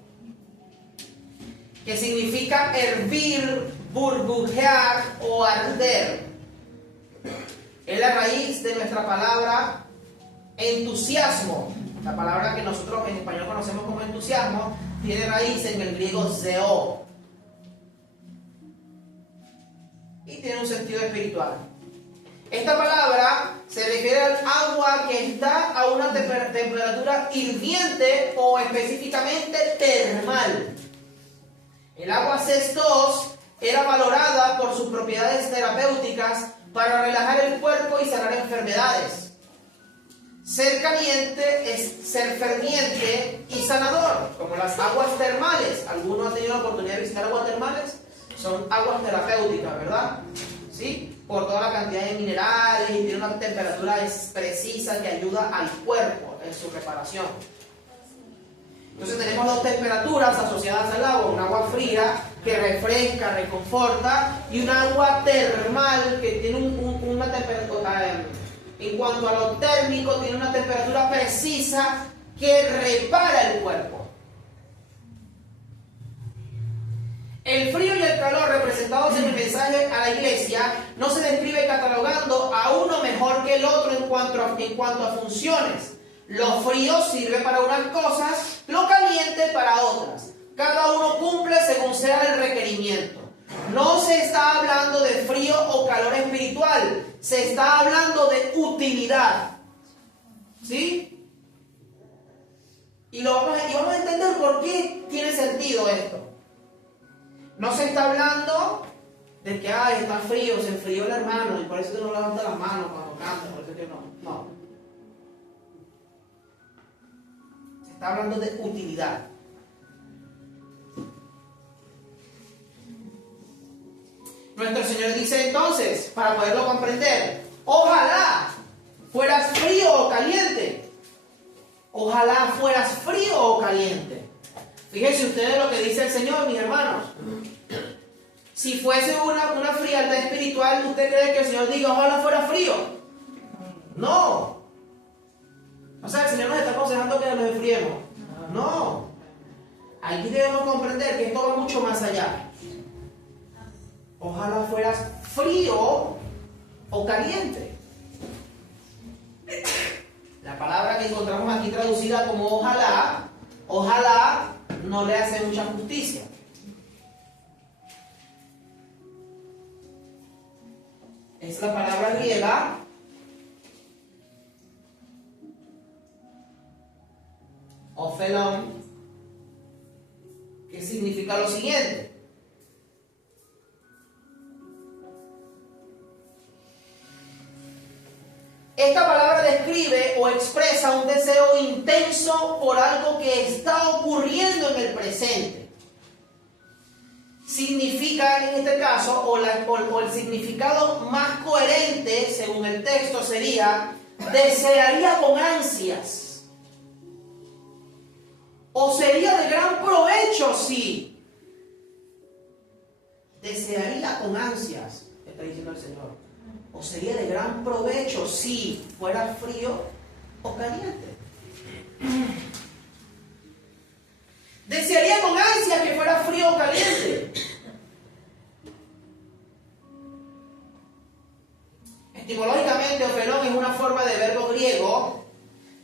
que significa hervir, burbujear o arder. Es la raíz de nuestra palabra entusiasmo. La palabra que nosotros en español conocemos como entusiasmo tiene raíz en el griego zeo y tiene un sentido espiritual. Esta palabra se refiere al agua que está a una temperatura hirviente o específicamente termal. El agua cestos era valorada por sus propiedades terapéuticas para relajar el cuerpo y sanar enfermedades. Ser caliente es ser ferviente y sanador, como las aguas termales. ¿Alguno ha tenido la oportunidad de visitar aguas termales? Son aguas terapéuticas, ¿verdad? ¿Sí? Por toda la cantidad de minerales y tiene una temperatura precisa que ayuda al cuerpo en su reparación. Entonces tenemos dos temperaturas asociadas al agua, un agua fría que refresca, reconforta, y un agua termal que tiene una temperatura, en cuanto a lo térmico, tiene una temperatura precisa que repara el cuerpo. El frío y el calor representados en el mensaje a la iglesia no se describe catalogando a uno mejor que el otro en cuanto a funciones. Lo frío sirve para unas cosas, lo caliente para otras. Cada uno cumple según sea el requerimiento. No se está hablando de frío o calor espiritual, se está hablando de utilidad. ¿Sí? Y vamos a entender por qué tiene sentido esto. No se está hablando de que está frío, se enfrió el hermano y por eso que no levanta las manos cuando canta, por eso que no. Se está hablando de utilidad. Nuestro Señor dice entonces, para poderlo comprender, ojalá fueras frío o caliente. Ojalá fueras frío o caliente. Fíjense ustedes lo que dice el Señor, mis hermanos. Si fuese una frialdad espiritual, ¿usted cree que el Señor diga, ojalá fuera frío? No. O sea, el Señor nos está aconsejando que nos enfriemos. No. Aquí debemos comprender que esto va mucho más allá. Ojalá fueras frío o caliente. La palabra que encontramos aquí traducida como ojalá no le hace mucha justicia. Es la palabra griega ophelon, que significa lo siguiente. Esta palabra describe o expresa un deseo intenso por algo que está ocurriendo en el presente. Significa, en este caso, o el significado más coherente, según el texto, sería: desearía con ansias. O sería de gran provecho si. Desearía con ansias, está diciendo el Señor. O sería de gran provecho si fuera frío o caliente. Desearía con ansia que fuera frío o caliente. Etimológicamente, ophelon es una forma de verbo griego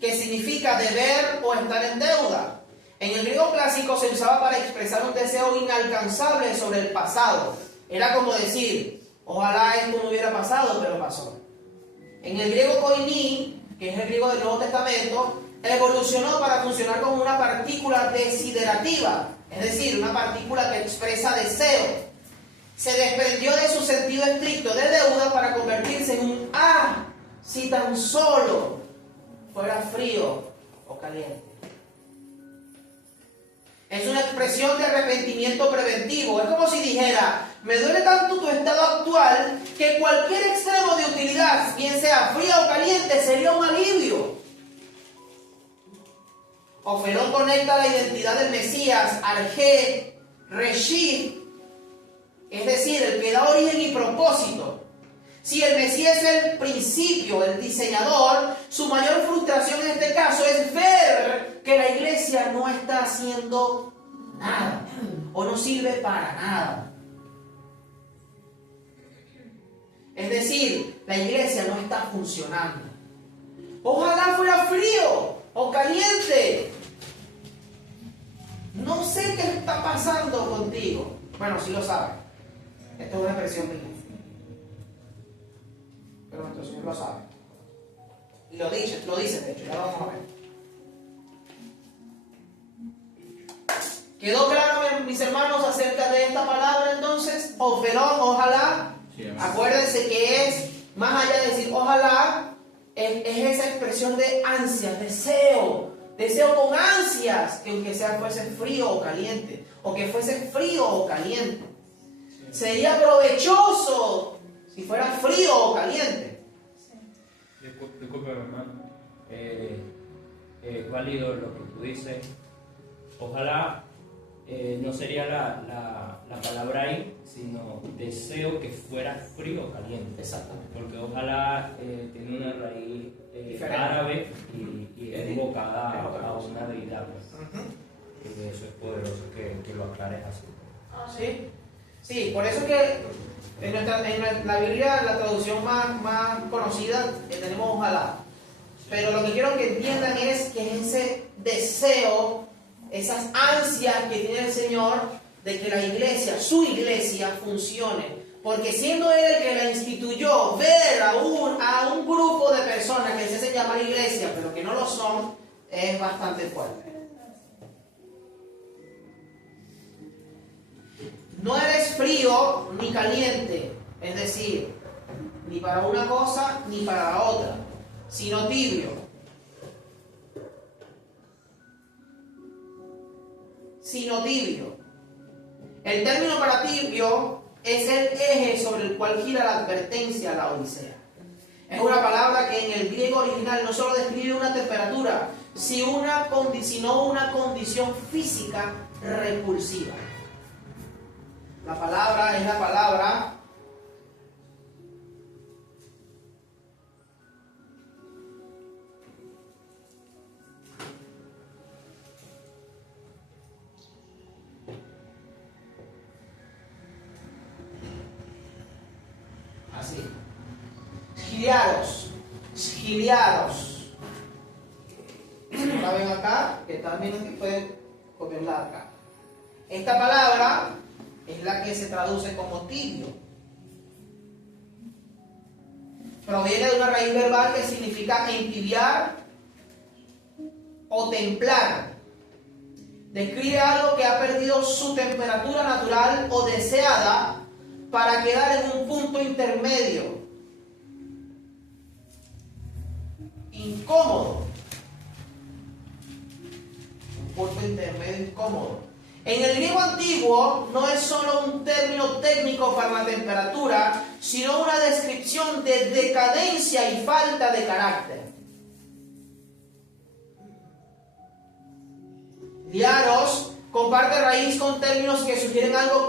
que significa deber o estar en deuda. En el griego clásico se usaba para expresar un deseo inalcanzable sobre el pasado. Era como decir, ojalá esto no hubiera pasado, pero pasó. En el griego koiní, que es el griego del Nuevo Testamento, evolucionó para funcionar como una partícula desiderativa, es decir, una partícula que expresa deseo. Se desprendió de su sentido estricto de deuda para convertirse en un si tan solo fuera frío o caliente. Es una expresión de arrepentimiento preventivo. Es como si dijera, me duele tanto tu estado actual que cualquier extremo de utilidad, bien sea frío o caliente, sería un alivio. Oferón conecta la identidad del Mesías al Reshit, es decir, el que da origen y propósito. Si el Mesías es el principio, el diseñador, su mayor frustración en este caso es ver que la iglesia no está haciendo nada o no sirve para nada. Es decir, la iglesia no está funcionando. Ojalá fuera frío o caliente. No sé qué está pasando contigo. Bueno, sí lo sabe. Esta es una expresión mía. Pero nuestro Señor lo sabe. Y lo dice, de hecho, ya lo vamos a ver. ¿Quedó claro, mis hermanos, acerca de esta palabra entonces? Oferón, ojalá. Sí, acuérdense que es, más allá de decir ojalá, es esa expresión de ansias, deseo con ansias, que aunque fuese frío o caliente, o que fuese frío o caliente. Sí. Sería provechoso si fuera frío o caliente. Sí. Disculpe, hermano. Es válido lo que tú dices. Ojalá no sería la palabra ahí, sino deseo que fuera frío o caliente. Exactamente. Porque ojalá tiene una raíz árabe y es invocada a una deidad. Eso es poderoso que lo aclares así. Sí, por eso que en la Biblia, la traducción más conocida, tenemos ojalá. Pero lo que quiero que entiendan es que es ese deseo, esas ansias que tiene el Señor de que la iglesia, su iglesia, funcione. Porque siendo Él el que la instituyó, ver a un grupo de personas que se hacen llamar iglesia, pero que no lo son, es bastante fuerte. No eres frío ni caliente, es decir, ni para una cosa ni para la otra, sino tibio. Sino tibio. El término para tibio es el eje sobre el cual gira la advertencia a la Odisea. Es una palabra que en el griego original no solo describe una temperatura, sino una condición física repulsiva. La palabra es la palabra así. Giliaros. La ven acá, que también aquí pueden copiarla acá. Esta palabra es la que se traduce como tibio. Proviene de una raíz verbal que significa entibiar o templar. Describe algo que ha perdido su temperatura natural o deseada para quedar en un punto intermedio, incómodo. Un punto intermedio incómodo. En el griego antiguo no es solo un término técnico para la temperatura, sino una descripción de decadencia y falta de carácter. Diaros comparte raíz con términos que sugieren algo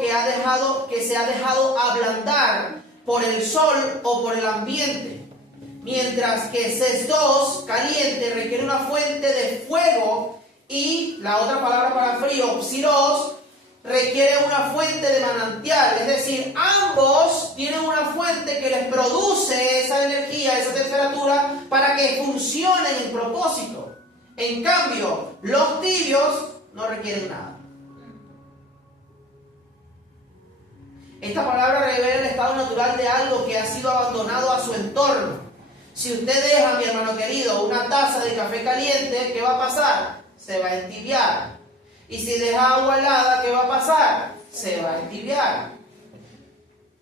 que se ha dejado ablandar por el sol o por el ambiente, mientras que ses2, caliente, requiere una fuente de fuego. Y la otra palabra para frío, psiros, requiere una fuente de manantial, es decir, ambos tienen una fuente que les produce esa energía, esa temperatura, para que funcionen en propósito. En cambio, los tibios no requieren nada. Esta palabra revela el estado natural de algo que ha sido abandonado a su entorno. Si usted deja, mi hermano querido, una taza de café caliente, ¿qué va a pasar? Se va a entibiar. Y si deja agua helada, ¿qué va a pasar? Se va a entibiar.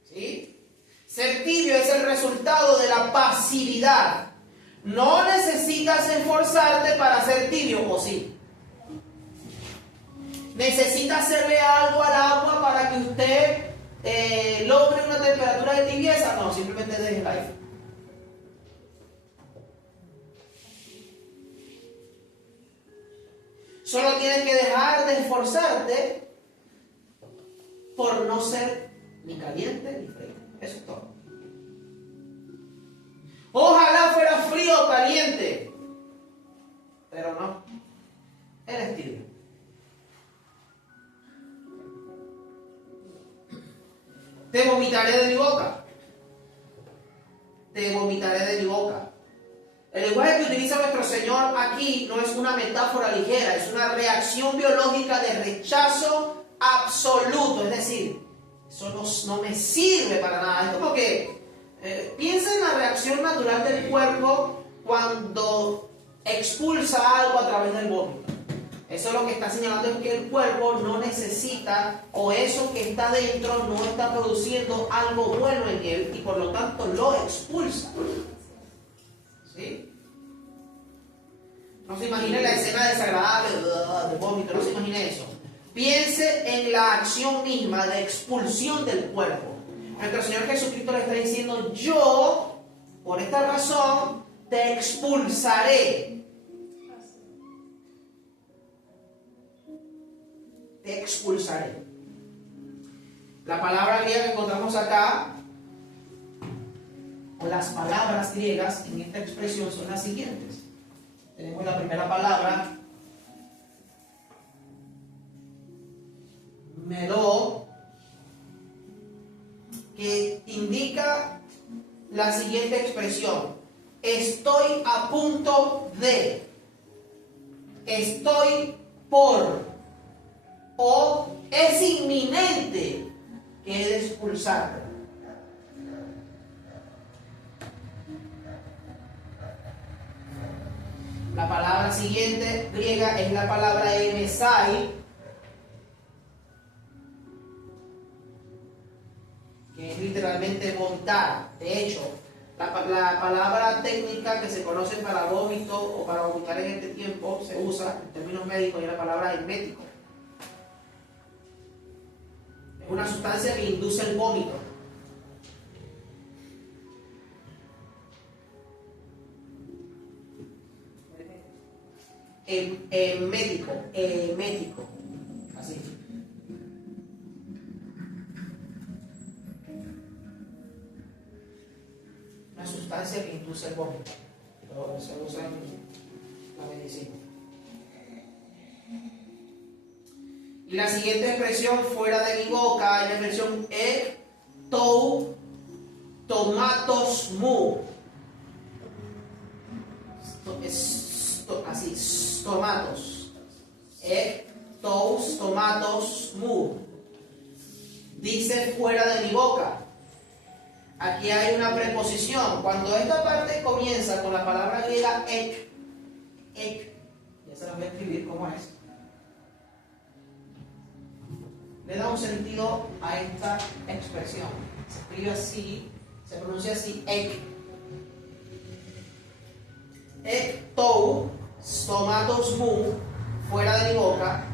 ¿Sí? Ser tibio es el resultado de la pasividad. No necesitas esforzarte para ser tibio, ¿o sí? ¿Necesita hacerle algo al agua para que usted logre una temperatura de tibieza? No, simplemente déjela ahí. Solo tienes que dejar de esforzarte por no ser ni caliente ni frío. Eso es todo. Ojalá fuera frío o caliente, pero no. Eres tibio. Te vomitaré de mi boca. Te vomitaré de mi boca. El lenguaje que utiliza nuestro Señor aquí no es una metáfora ligera, es una reacción biológica de rechazo absoluto. Es decir, eso no me sirve para nada. Es como que piensa en la reacción natural del cuerpo cuando expulsa algo a través del vómito. Eso es lo que está señalando, es que el cuerpo no necesita, o eso que está dentro no está produciendo algo bueno en él y por lo tanto lo expulsa. ¿Sí? No se imagine la escena desagradable del vómito, no se imagine eso. Piense en la acción misma de expulsión del cuerpo. Nuestro Señor Jesucristo le está diciendo: yo, por esta razón, te expulsaré. Te expulsaré. La palabra griega que encontramos acá, o las palabras griegas en esta expresión, son las siguientes. Tenemos la primera palabra, medó, que indica la siguiente expresión: estoy a punto de, estoy por, o es inminente que he de expulsarte. La palabra siguiente griega es la palabra emesai, que es literalmente vomitar. De hecho, la palabra técnica que se conoce para vómito o para vomitar en este tiempo se usa en términos médicos y es la palabra emético. Es una sustancia que induce el vómito. Emético, así. Una sustancia que induce el vómito, pero se usa en la medicina. Y la siguiente expresión, fuera de mi boca, es la expresión tou tomatos mu. Así, tomatos. Tomatos mu. Dice fuera de mi boca. Aquí hay una preposición. Cuando esta parte comienza con la palabra griega ek, ya se las voy a escribir cómo es, le da un sentido a esta expresión. Se escribe así, se pronuncia así, ek. Ek tou, tomatos mu, fuera de mi boca.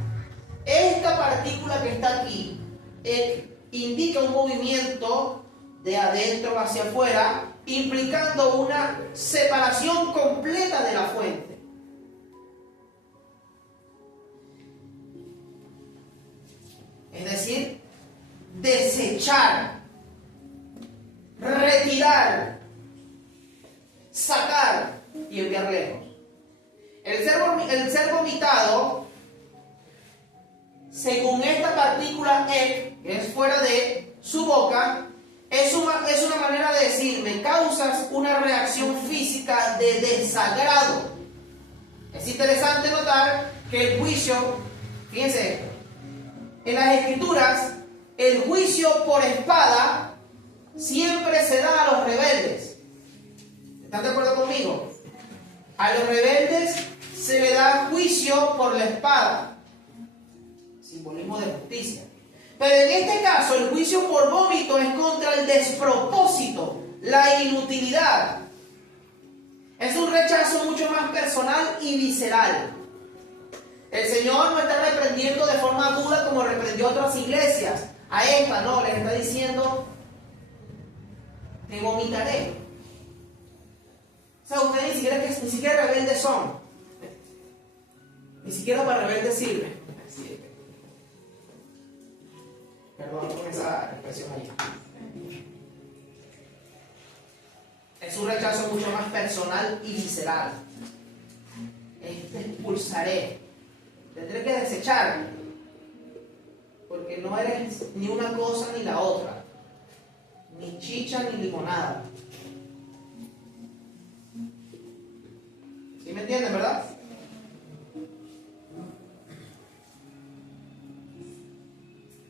Esta partícula que está aquí, ek, indica un movimiento de adentro hacia afuera, implicando una separación completa de la fuente. Es decir, desechar, retirar, sacar y enviar lejos. El ser vomitado según esta partícula ek, que es fuera de su boca, es una manera de decir, me causas una reacción física de desagrado. Es interesante notar que el juicio, fíjense esto, en las Escrituras, el juicio por espada siempre se da a los rebeldes. ¿Están de acuerdo conmigo? A los rebeldes se le da juicio por la espada, simbolismo de justicia. Pero en este caso, el juicio por vómito es contra el despropósito, la inutilidad. Es un rechazo mucho más personal y visceral. El Señor no está reprendiendo de forma aguda como reprendió a otras iglesias. A esta no, les está diciendo, te vomitaré. O sea, ustedes ni siquiera rebeldes son. Ni siquiera para rebeldes sirven. Perdón por esa expresión ahí. Es un rechazo mucho más personal y visceral. Te expulsaré. Tendré que desechar. Porque no eres ni una cosa ni la otra. Ni chicha ni limonada. ¿Sí me entienden, verdad?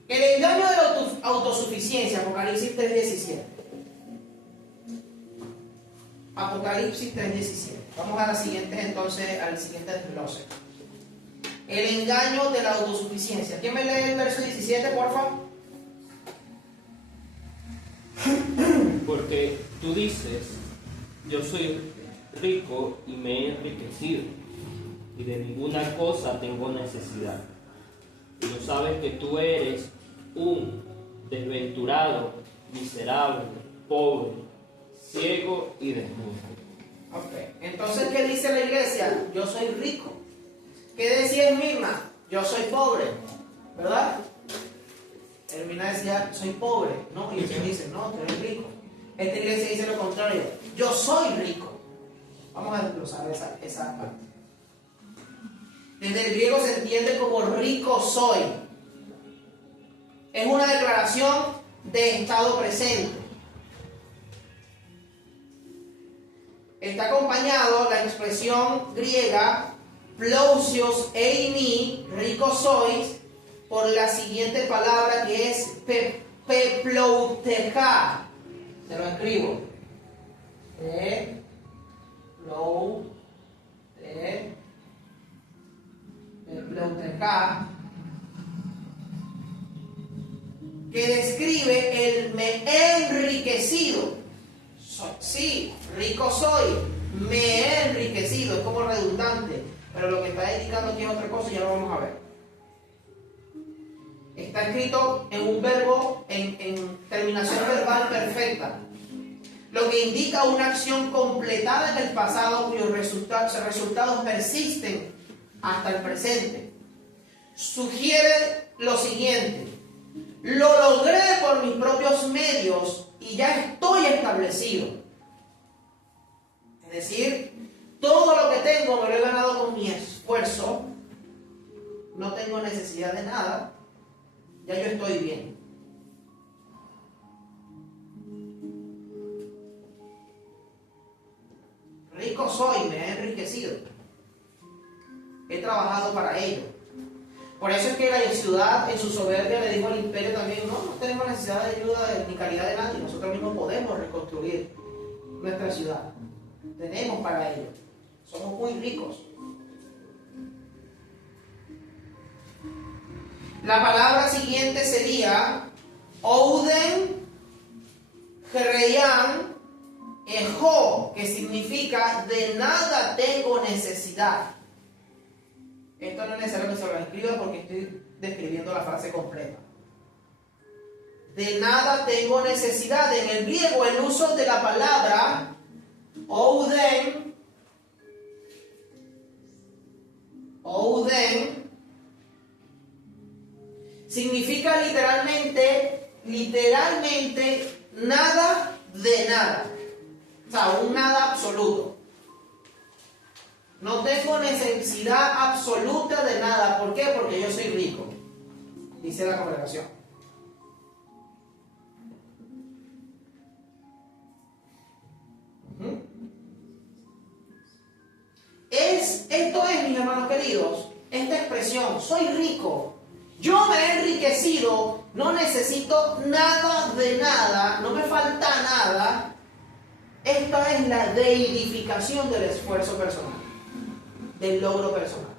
El engaño de la autosuficiencia, Apocalipsis 3:17. Apocalipsis 3:17. Vamos a la siguiente, entonces, al siguiente desglose. El engaño de la autosuficiencia. ¿Quién me lee el verso 17, por favor? Porque tú dices, yo soy rico y me he enriquecido, y de ninguna cosa tengo necesidad. Y no sabes que tú eres un desventurado, miserable, pobre, ciego y desnudo. Ok, entonces, ¿qué dice la iglesia? Yo soy rico. ¿Qué decía Esmirna? Yo soy pobre, ¿verdad? Esmirna decía, soy pobre, ¿no? Y ellos dicen, no, tú eres rico. Esta iglesia dice lo contrario, yo soy rico. Vamos a desglosar esa parte. Desde el griego se entiende como rico soy. Es una declaración de estado presente. Está acompañado la expresión griega plausios eimi, rico sois, por la siguiente palabra que es peplouteca. Se lo escribo. Peplouteca, que describe el me he enriquecido. Sí, rico soy, me he enriquecido, es como redundante, pero lo que está indicando aquí es otra cosa y ya lo vamos a ver. Está escrito en un verbo, en terminación verbal perfecta, lo que indica una acción completada en el pasado cuyos resultados persisten hasta el presente. Sugiere lo siguiente: lo logré por mis propios medios y ya estoy establecido. Es decir, todo lo que tengo me lo he ganado con mi esfuerzo, no tengo necesidad de nada, ya yo estoy bien. Rico soy, me he enriquecido, he trabajado para ello. Por eso es que la ciudad en su soberbia le dijo al imperio también, no tenemos necesidad de ayuda ni caridad de nadie, nosotros mismos podemos reconstruir nuestra ciudad, tenemos para ello, somos muy ricos. La palabra siguiente sería Ouden Jereyan Ejo, que significa de nada tengo necesidad. Esto no es necesario que se lo escriba porque estoy describiendo la frase completa. De nada tengo necesidad. En el griego el uso de la palabra Ouden significa literalmente nada de nada. O sea, un nada absoluto. No tengo necesidad absoluta de nada. ¿Por qué? Porque yo soy rico. dice la congregación. Esto es, mis hermanos queridos, esta expresión, soy rico, yo me he enriquecido, no necesito nada de nada, no me falta nada. Esta es la deidificación del esfuerzo personal, del logro personal.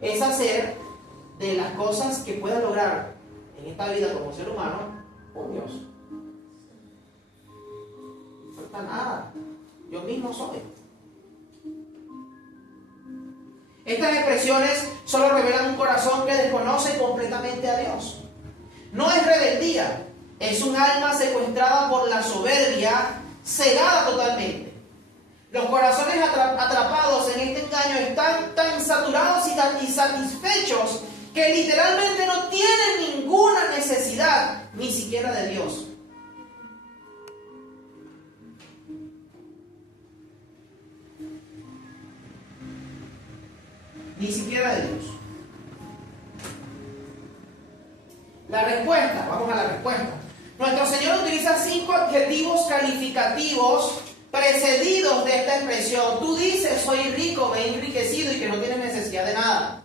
Es hacer de las cosas que pueda lograr en esta vida como ser humano, un Dios. No falta nada, yo mismo soy. Estas expresiones solo revelan un corazón que desconoce completamente a Dios. No es rebeldía, es un alma secuestrada por la soberbia, cegada totalmente. Los corazones atrapados en este engaño están tan saturados y satisfechos que literalmente no tienen ninguna necesidad, ni siquiera de Dios. Ni siquiera de Dios. La respuesta, vamos a la respuesta. Nuestro Señor utiliza 5 adjetivos calificativos precedidos de esta expresión. Tú dices, soy rico, me he enriquecido y que no tienes necesidad de nada.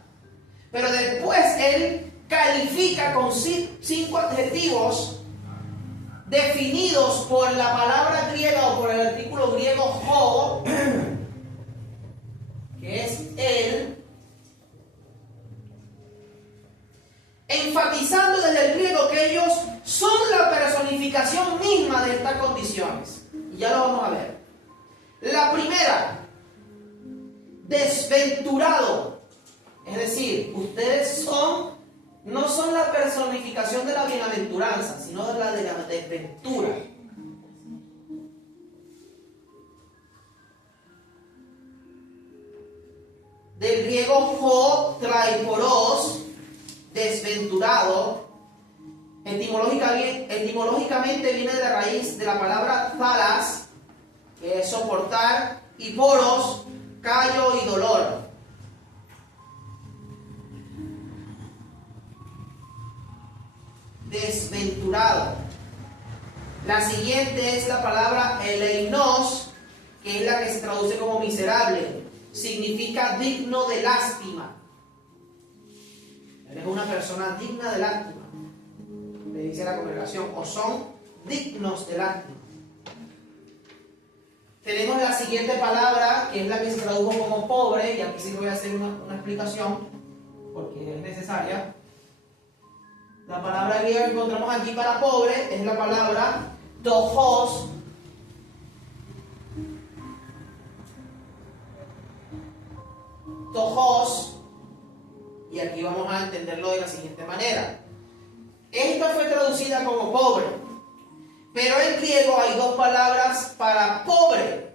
Pero después Él califica con 5 adjetivos definidos por la palabra griega o por el artículo griego ho, que es Él, enfatizando desde el griego que ellos son la personificación misma de estas condiciones. Y ya lo vamos a ver. La primera, desventurado. Es decir, ustedes no son la personificación de la bienaventuranza, sino de la desventura. Del griego ho, traiporos, desventurado, etimológicamente viene de la raíz de la palabra thalas, que es soportar, y poros, callo y dolor. Desventurado. La siguiente es la palabra eleinos, que es la que se traduce como miserable. Significa digno de lástima. Eres una persona digna de lástima, le dice la congregación, o son dignos de lástima. Tenemos la siguiente palabra, que es la que se tradujo como pobre, y aquí sí voy a hacer una explicación, porque es necesaria. La palabra griega que encontramos aquí para pobre es la palabra tojos. Tojos. Y aquí vamos a entenderlo de la siguiente manera. Esta fue traducida como pobre, pero en griego hay 2 palabras para pobre.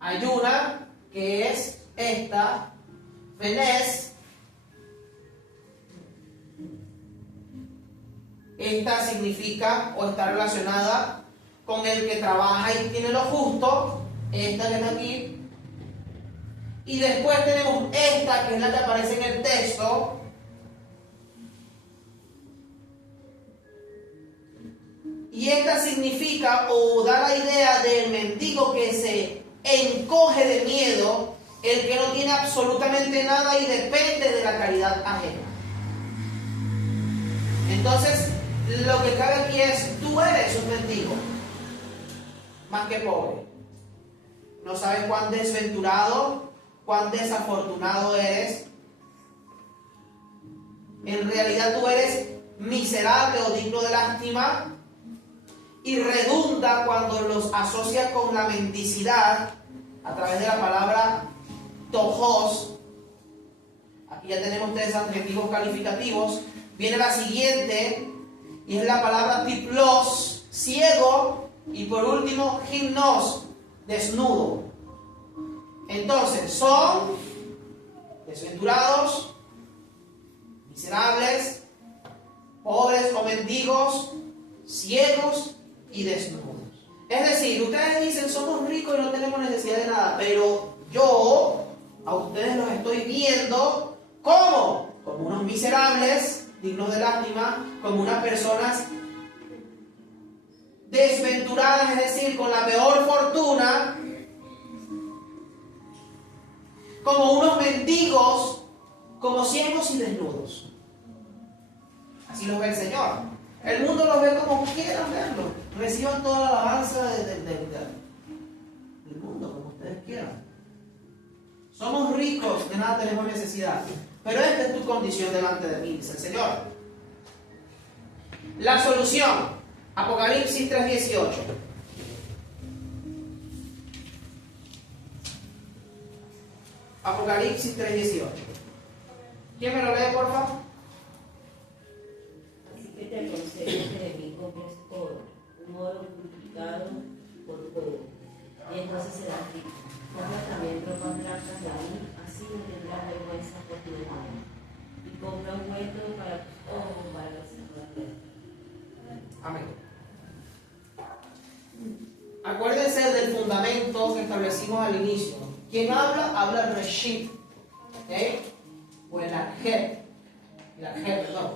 Hay una que es esta, fenes. Esta significa o está relacionada con el que trabaja y tiene lo justo. Esta que está aquí. Y después tenemos esta, que es la que aparece en el texto. Y esta significa o da la idea del mendigo que se encoge de miedo, el que no tiene absolutamente nada y depende de la caridad ajena. Entonces, lo que cabe aquí es, tú eres un mendigo, más que pobre. No sabes cuán desventurado, cuán desafortunado eres. En realidad tú eres miserable o digno de lástima, y redunda cuando los asocia con la mendicidad a través de la palabra tojos. Aquí ya tenemos 3 adjetivos calificativos. Viene la siguiente y es la palabra tiplos, ciego, y por último gimnos, desnudo. Entonces son desventurados, miserables, pobres o mendigos, ciegos y desnudos. Es decir, ustedes dicen, somos ricos y no tenemos necesidad de nada, pero yo a ustedes los estoy viendo ¿cómo? Como unos miserables, dignos de lástima, como unas personas desventuradas, es decir, con la peor fortuna, como unos mendigos, como ciegos y desnudos. Así los ve el Señor. El mundo los ve como quieran verlo. Reciban toda la alabanza del mundo, como ustedes quieran. Somos ricos, de nada tenemos necesidad. Pero esta es tu condición delante de mí, dice el Señor. La solución, Apocalipsis 3:18. Apocalipsis 3:18. ¿Quién me lo lee, por favor? Así que te aconsejo que de mí compres oro, un oro purificado por fuego, y entonces serás rico. Compra también ropas blancas de mí, así no tendrás vergüenza por tu hermano. Y compra un hueco para tus ojos, para que se puedan ver. Amén. Acuérdense del fundamento que establecimos al inicio. Quien habla el Reshit, ¿ok? O el Arjet. El Arjet, perdón.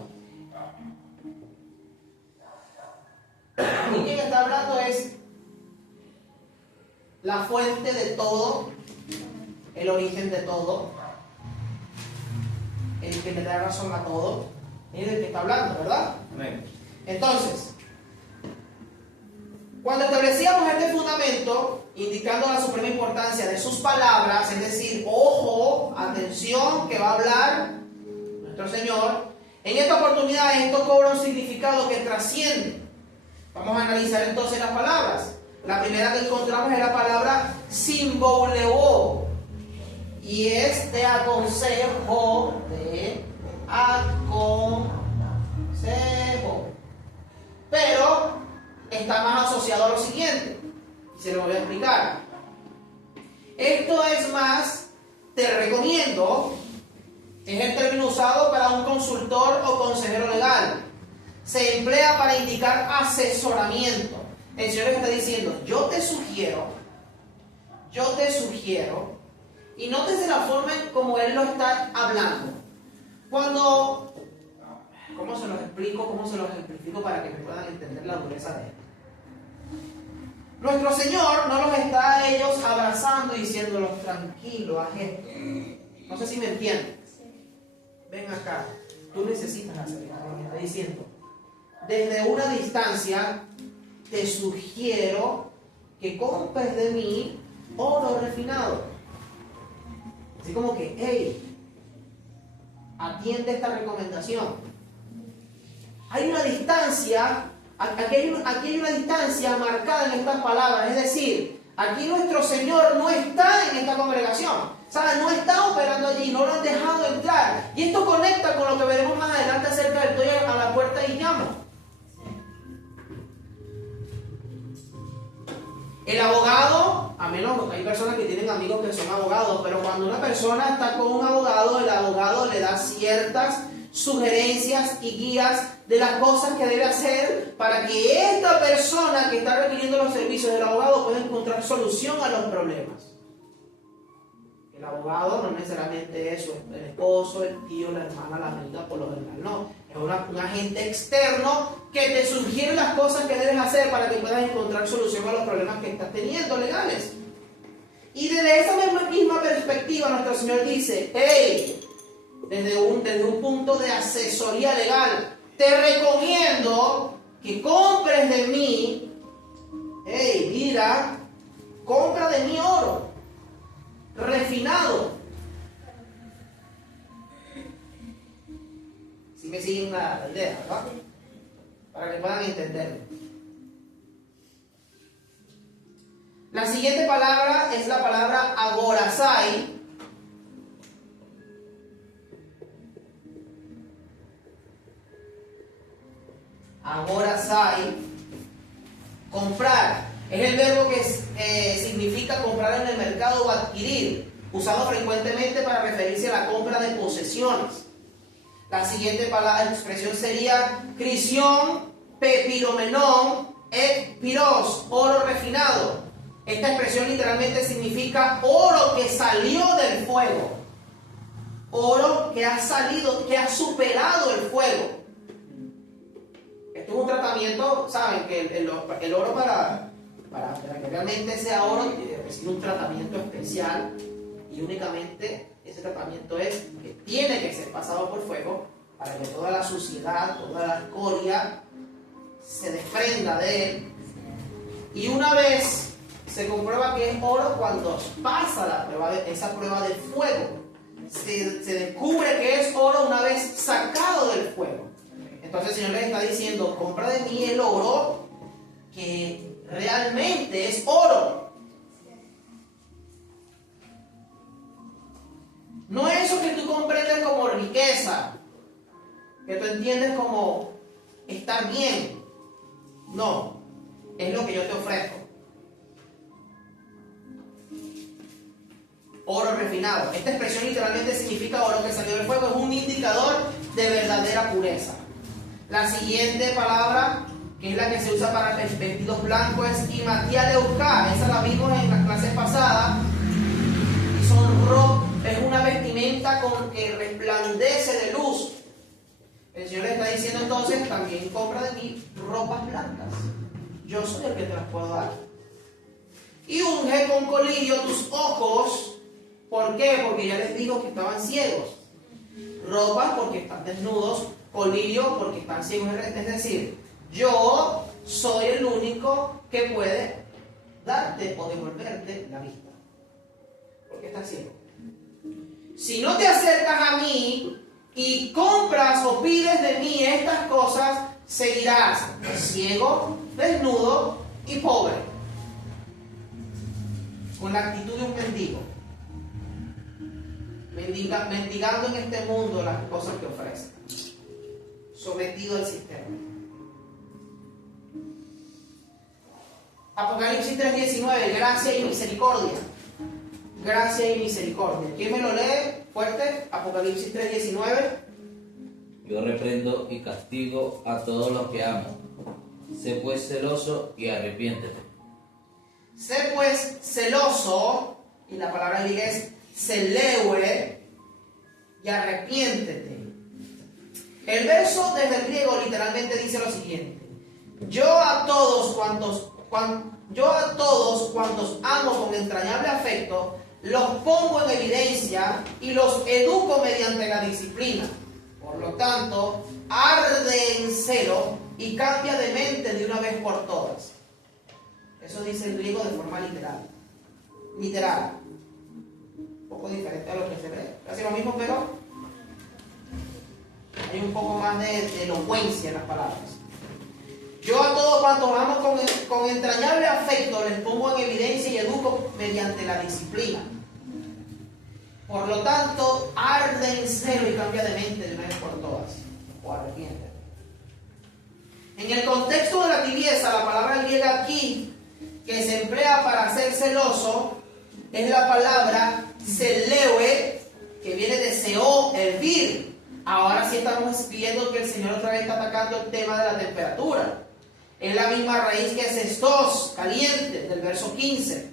Y quien está hablando es la fuente de todo, el origen de todo, el que le da razón a todo. Es el que está hablando, ¿verdad? Amén. Entonces, cuando establecíamos este fundamento, indicando la suprema importancia de sus palabras, es decir, ojo, atención, que va a hablar nuestro Señor, en esta oportunidad esto cobra un significado que trasciende. Vamos a analizar entonces las palabras. La primera que encontramos es la palabra simboleo, y es de aconsejo, pero está más asociado a lo siguiente, y se lo voy a explicar. Esto es más, te recomiendo, es el término usado para un consultor o consejero legal. Se emplea para indicar asesoramiento. El Señor está diciendo, yo te sugiero, y nótese la forma en como Él lo está hablando. Cuando, ¿cómo se los explico? ¿Cómo se los ejemplifico para que me puedan entender la dureza de Él? Nuestro Señor no los está a ellos abrazando y diciéndolos tranquilo, haz esto. No sé si me entienden. Ven acá, tú necesitas hacer esto. Me está diciendo, desde una distancia te sugiero que compres de mí oro refinado. Así como que, hey, atiende esta recomendación. Hay una distancia, aquí hay una distancia marcada en estas palabras, es decir, aquí nuestro Señor no está en esta congregación, ¿sabes? No está operando allí, no lo han dejado entrar. Y esto conecta con lo que veremos más adelante acerca del estoy a la puerta y llamo. El abogado, a menos hay personas que tienen amigos que son abogados, pero cuando una persona está con un abogado, el abogado le da ciertas sugerencias y guías de las cosas que debe hacer para que esta persona que está requiriendo los servicios del abogado pueda encontrar solución a los problemas. El abogado no necesariamente es el esposo, el tío, la hermana, la amiga, por lo general, no. Es un agente externo que te sugiere las cosas que debes hacer para que puedas encontrar solución a los problemas que estás teniendo legales. Y desde esa misma perspectiva nuestro Señor dice, hey, desde un punto de asesoría legal, te recomiendo que compres de mí, hey, mira, compra de mí oro refinado. Si me siguen la idea, ¿verdad? Para que puedan entenderlo. La siguiente palabra es la palabra agorazai. Agorazai, comprar. Es el verbo que significa comprar en el mercado o adquirir, usado frecuentemente para referirse a la compra de posesiones. La siguiente expresión sería crisión, pepiromenón, et piros, oro refinado. Esta expresión literalmente significa oro que salió del fuego. oro que ha salido, que ha superado el fuego. Esto es un tratamiento, saben que el oro para que realmente sea oro recibe un tratamiento especial, y únicamente ese tratamiento es que tiene que ser pasado por fuego para que toda la suciedad, toda la escoria se desprenda de él. Y una vez se comprueba que es oro cuando pasa esa prueba de fuego. Se descubre que es oro una vez sacado del fuego. Entonces el Señor les está diciendo: compra de mí el oro que realmente es oro. No es eso que tú comprendes como riqueza, que tú entiendes como estar bien. No, es lo que yo te ofrezco. Oro refinado. Esta expresión literalmente significa oro que salió del fuego. Es un indicador de verdadera pureza. La siguiente palabra, que es la que se usa para vestidos blancos, es imatia leucá. Esa la vimos en las clases pasadas. Y es una vestimenta con que resplandece de luz. El Señor le está diciendo entonces: también compra de mí ropas blancas. Yo soy el que te las puedo dar. Y unge con colirio tus ojos. ¿Por qué? Porque ya les digo que estaban ciegos. Ropas porque están desnudos. Colirio porque están ciegos. Es decir, yo soy el único que puede darte o devolverte la vista. Porque estás ciego. Si no te acercas a mí y compras o pides de mí estas cosas, seguirás ciego, desnudo y pobre, con la actitud de un mendigo, mendigando en este mundo las cosas que ofrece, sometido al sistema. Apocalipsis 3:19, gracia y misericordia. Gracia y misericordia. ¿Quién me lo lee fuerte? Apocalipsis 3:19. Yo reprendo y castigo a todos los que amo. Sé pues celoso y arrepiéntete. Sé pues celoso, y la palabra griega es celeue, y arrepiéntete. El verso desde el griego literalmente dice lo siguiente: yo a todos cuantos amo con entrañable afecto, los pongo en evidencia y los educo mediante la disciplina. Por lo tanto, arde en celo y cambia de mente de una vez por todas. Eso dice el griego de forma literal. Un poco diferente a lo que se ve. Casi lo mismo, pero hay un poco más de elocuencia en las palabras. Yo a todos cuantos amo con entrañable afecto les pongo en evidencia y educo mediante la disciplina. Por lo tanto, arde en celo y cambia de mente de una vez por todas. O arrepiéntete. En el contexto de la tibieza, la palabra griega aquí que se emplea para ser celoso es la palabra celeue, que viene de seo, hervir. Ahora sí estamos viendo que el Señor otra vez está atacando el tema de la temperatura. Es la misma raíz que es estos, caliente, del verso 15.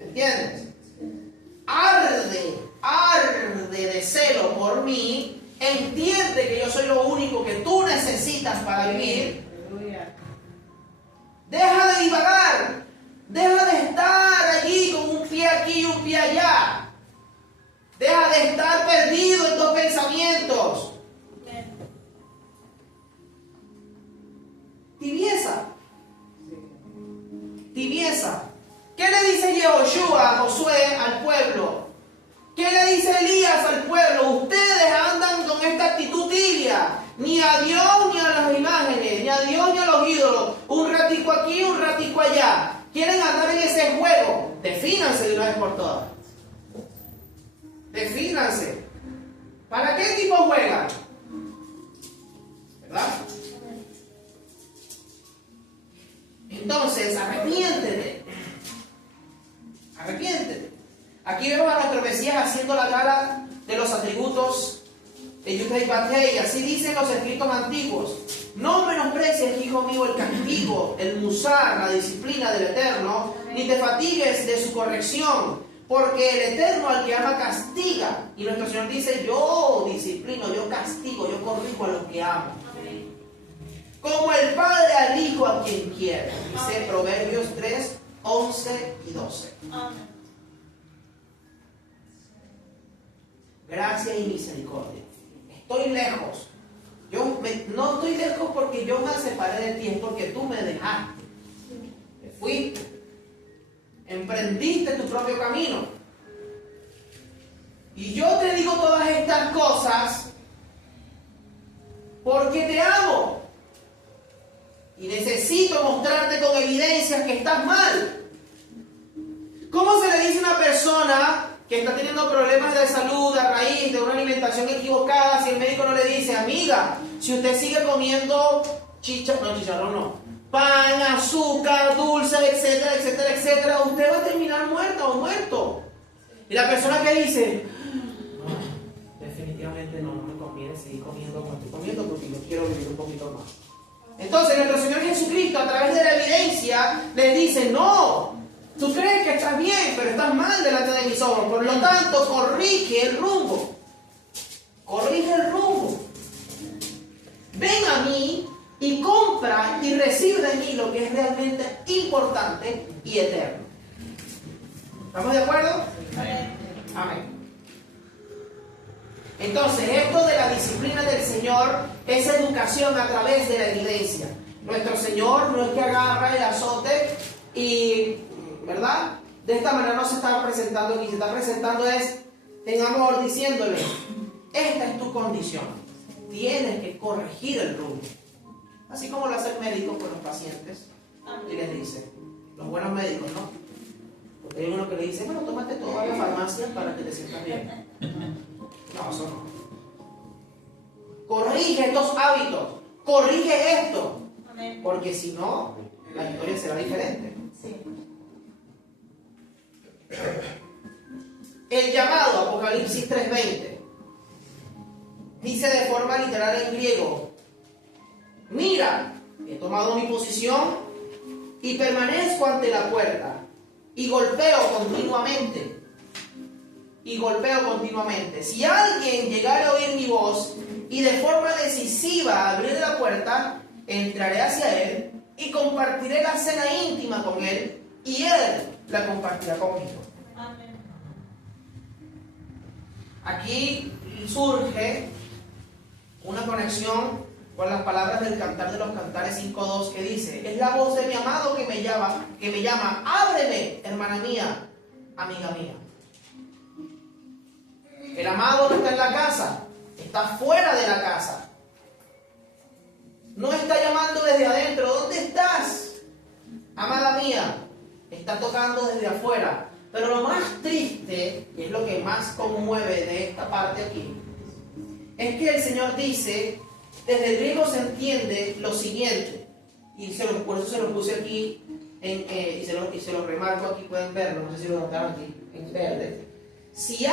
¿Entiendes? Arde de celo por mí. Entiende que yo soy lo único que tú necesitas para vivir. Deja de divagar. Deja de estar allí con un pie aquí y un pie allá. Deja de estar perdido en tus pensamientos. Tibieza. ¿Qué le dice Yehoshua, Josué, al pueblo? ¿Qué le dice Elías al pueblo? Ustedes andan con esta actitud tibia. Ni a Dios ni a las imágenes, ni a Dios ni a los ídolos. Un ratico aquí, un ratico allá. Quieren andar en ese juego. Defínanse de una vez por todas. Defínanse. ¿Para qué equipo juegan? ¿Verdad? Entonces, arrepiéntete. Arrepiéntete. Aquí vemos a nuestro Mesías haciendo la gala de los atributos de Yud-Hei Bat-Hei. Así dicen los escritos antiguos. No menosprecies, hijo mío, el castigo, el musar, la disciplina del Eterno, ni te fatigues de su corrección, Porque el Eterno al que ama castiga. Y nuestro Señor dice, yo disciplino, yo castigo, yo corrijo a los que amo. Como el Padre al Hijo a quien quiere. Dice Proverbios 3, 11 y 12. Gracia y misericordia. Estoy lejos. No estoy lejos porque yo me separé de ti, es porque tú me dejaste. Te fuiste. Emprendiste tu propio camino. Y yo te digo todas estas cosas porque te amo. Y necesito mostrarte con evidencias que estás mal. ¿Cómo se le dice a una persona que está teniendo problemas de salud a raíz de una alimentación equivocada si el médico no le dice, amiga, si usted sigue comiendo chicharrón no, pan, azúcar, dulces, etcétera, etcétera, etcétera, usted va a terminar muerta o muerto? Y la persona que dice, no, definitivamente no me conviene seguir comiendo como estoy comiendo porque yo quiero vivir un poquito más. Entonces nuestro Señor Jesucristo a través de la evidencia les dice, no, tú crees que estás bien, pero estás mal delante de mis ojos. Por lo tanto, corrige el rumbo. Corrige el rumbo. Ven a mí y compra y recibe de mí lo que es realmente importante y eterno. ¿Estamos de acuerdo? Amén. Amén. Entonces, esto de la disciplina del Señor es educación a través de la evidencia. Nuestro Señor no es que agarra el azote y, ¿verdad? De esta manera no se está presentando aquí, se está presentando es en amor, diciéndole, esta es tu condición, tienes que corregir el rumbo. Así como lo hace el médico con los pacientes y les dice, los buenos médicos, ¿no? Porque hay uno que le dice, bueno, tómate toda la farmacia para que te sientas bien. No, eso no. Corrige estos hábitos, corrige esto, porque si no, la historia será diferente. El llamado, Apocalipsis 3:20, dice de forma literal en griego, mira, he tomado mi posición y permanezco ante la puerta y golpeo continuamente. Si alguien llegara a oír mi voz y de forma decisiva abrir la puerta, entraré hacia él y compartiré la cena íntima con él y él la compartirá conmigo. Amén. Aquí surge una conexión con las palabras del Cantar de los Cantares 5.2 que dice, es la voz de mi amado que me llama, ábreme, hermana mía, amiga mía. El amado no está en la casa, está fuera de la casa. No está llamando desde adentro, ¿dónde estás? Amada mía, está tocando desde afuera. Pero lo más triste, y es lo que más conmueve de esta parte aquí, es que el Señor dice, desde el griego se entiende lo siguiente, y por eso se lo puse aquí, y se lo remarco aquí, pueden verlo, no sé si lo notaron aquí, en verde. Si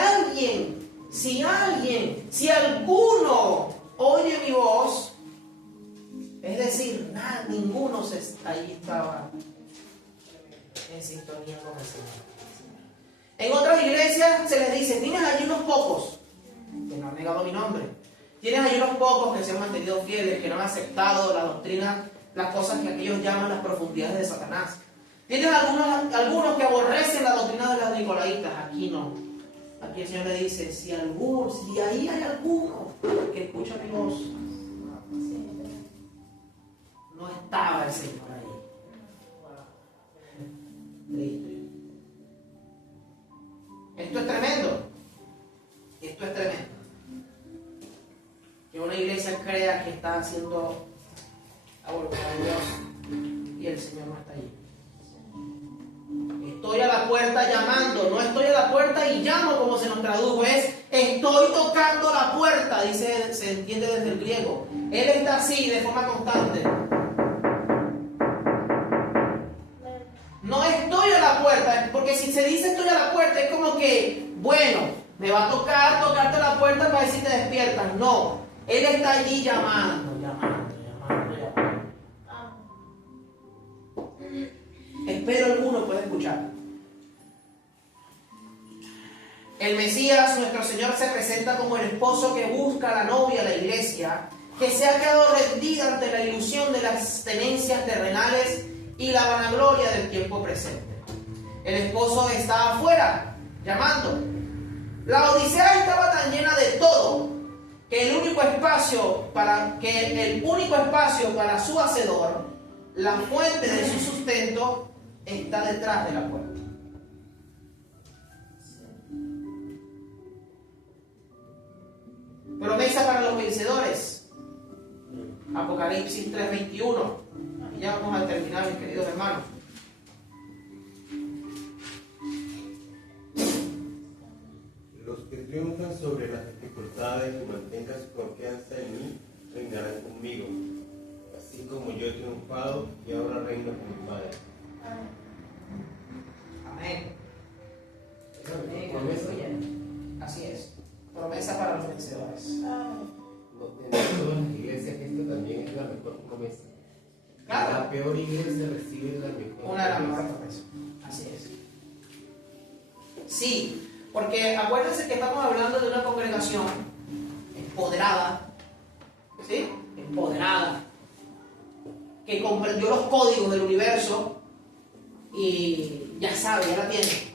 alguno oye mi voz, es decir, ninguno ahí estaba en sintonía con el Señor. En otras iglesias se les dice, tienes allí unos pocos que no han negado mi nombre. Tienes allí unos pocos que se han mantenido fieles, que no han aceptado la doctrina, las cosas que aquellos llaman las profundidades de Satanás. Tienes algunos que aborrecen la doctrina de los nicolaitas. Aquí no. Aquí el Señor le dice, si ahí hay alguno que escucha mi voz, no estaba el Señor ahí. Triste. Esto es tremendo. Que una iglesia crea que está haciendo la voluntad de Dios y el Señor no está allí. Estoy a la puerta llamando, no estoy a la puerta y llamo como se nos tradujo, es estoy tocando la puerta, dice, se entiende desde el griego. Él está así de forma constante. No estoy a la puerta, porque si se dice estoy a la puerta es como que, bueno, me va a tocarte la puerta para ver si te despiertas. No, Él está allí llamando. Espero alguno pueda escuchar. El Mesías, nuestro Señor, se presenta como el esposo que busca a la novia, la iglesia, que se ha quedado rendida ante la ilusión de las tenencias terrenales y la vanagloria del tiempo presente. El esposo está afuera, llamando. La Odisea estaba tan llena de todo que el único espacio para su hacedor, la fuente de su sustento, está detrás de la puerta. Promesa para los vencedores. Apocalipsis 3:21. Y ya vamos a terminar, mis queridos hermanos. Los que triunfan sobre las dificultades y mantengan su confianza en mí, reinarán conmigo, así como yo he triunfado y ahora reino con mi Padre. Amén. Promesa. Así es. Promesa para los vencedores. En todas las iglesias esto también es la mejor promesa. Claro. La peor iglesia recibe la mejor Una de las promesa. mejores promesas. Así es. Sí, porque acuérdense que estamos hablando de una congregación empoderada, ¿sí? Empoderada, que comprendió los códigos del universo y ya sabe, ya la tiene.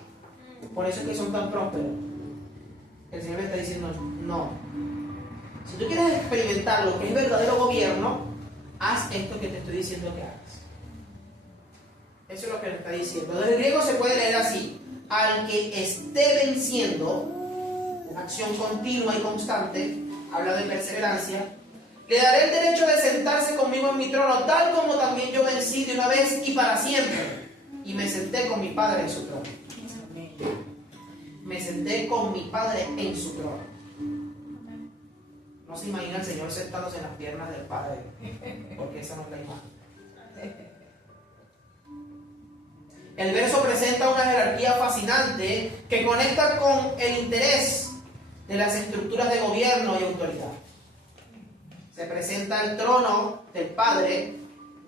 Por eso es que son tan prósperos. El Señor le está diciendo, no. Si tú quieres experimentar lo que es verdadero gobierno, haz esto que te estoy diciendo que hagas. Eso es lo que le está diciendo. Desde el griego se puede leer así: al que esté venciendo, una acción continua y constante, habla de perseverancia, le daré el derecho de sentarse conmigo en mi trono, tal como también yo vencí de una vez y para siempre, y me senté con mi Padre en su trono. Me senté con mi Padre en su trono. No se imagina el Señor sentados en las piernas del Padre, porque esa no es la imagen. El verso presenta una jerarquía fascinante que conecta con el interés de las estructuras de gobierno y autoridad. Se presenta el trono del Padre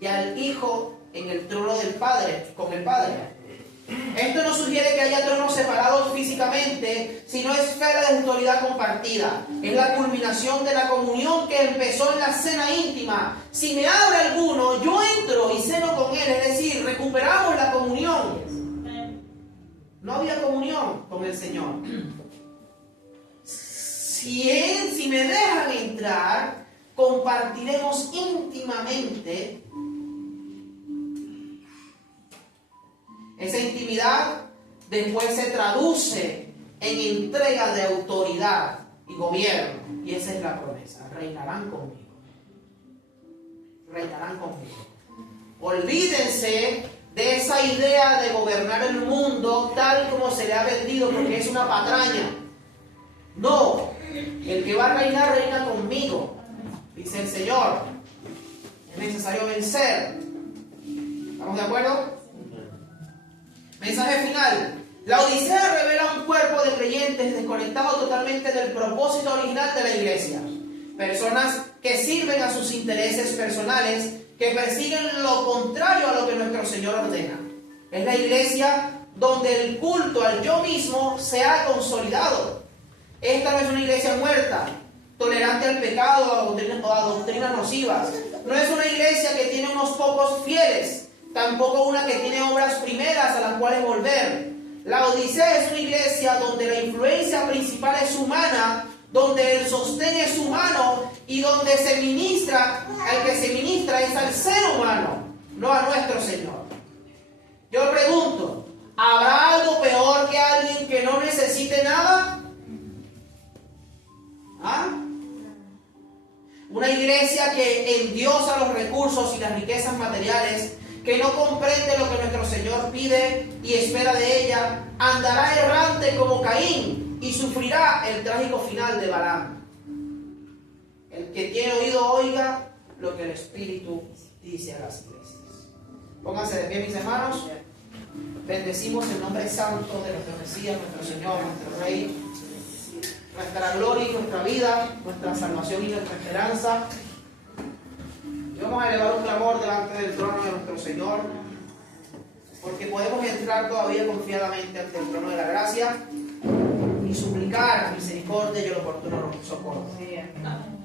y al Hijo en el trono del Padre, con el Padre. Esto no sugiere que haya tronos separados físicamente, sino esferas de autoridad compartida. Es la culminación de la comunión que empezó en la cena íntima. Si me abre alguno, yo entro y ceno con él, es decir, recuperamos la comunión. No había comunión con el Señor. Si me dejan entrar, compartiremos íntimamente. Esa intimidad después se traduce en entrega de autoridad y gobierno. Y esa es la promesa. Reinarán conmigo. Reinarán conmigo. Olvídense de esa idea de gobernar el mundo tal como se le ha vendido, porque es una patraña. No. El que va a reinar, reina conmigo, dice el Señor. Es necesario vencer. ¿Estamos de acuerdo? Mensaje final. La Odisea revela un cuerpo de creyentes desconectados totalmente del propósito original de la iglesia. Personas que sirven a sus intereses personales, que persiguen lo contrario a lo que nuestro Señor ordena. Es la iglesia donde el culto al yo mismo se ha consolidado. Esta no es una iglesia muerta, tolerante al pecado o a doctrinas nocivas. No es una iglesia que tiene unos pocos fieles, tampoco una que tiene obras primeras a las cuales volver. La Odisea es una iglesia donde la influencia principal es humana, donde el sostén es humano y donde se ministra, al que se ministra es al ser humano, no a nuestro Señor. Yo pregunto, ¿habrá algo peor que alguien que no necesite nada? ¿Ah? Una iglesia que endiosa los recursos y las riquezas materiales, que no comprende lo que nuestro Señor pide y espera de ella, andará errante como Caín y sufrirá el trágico final de Balaam. El que tiene oído oiga lo que el Espíritu dice a las iglesias. Pónganse de pie, mis hermanos. Bendecimos el nombre santo de nuestro Mesías, nuestro Señor, nuestro Rey, nuestra gloria y nuestra vida, nuestra salvación y nuestra esperanza. Y vamos a elevar un clamor delante del trono de nuestro Señor, porque podemos entrar todavía confiadamente ante el trono de la gracia y y suplicar misericordia y el oportuno socorro. Sí, amén.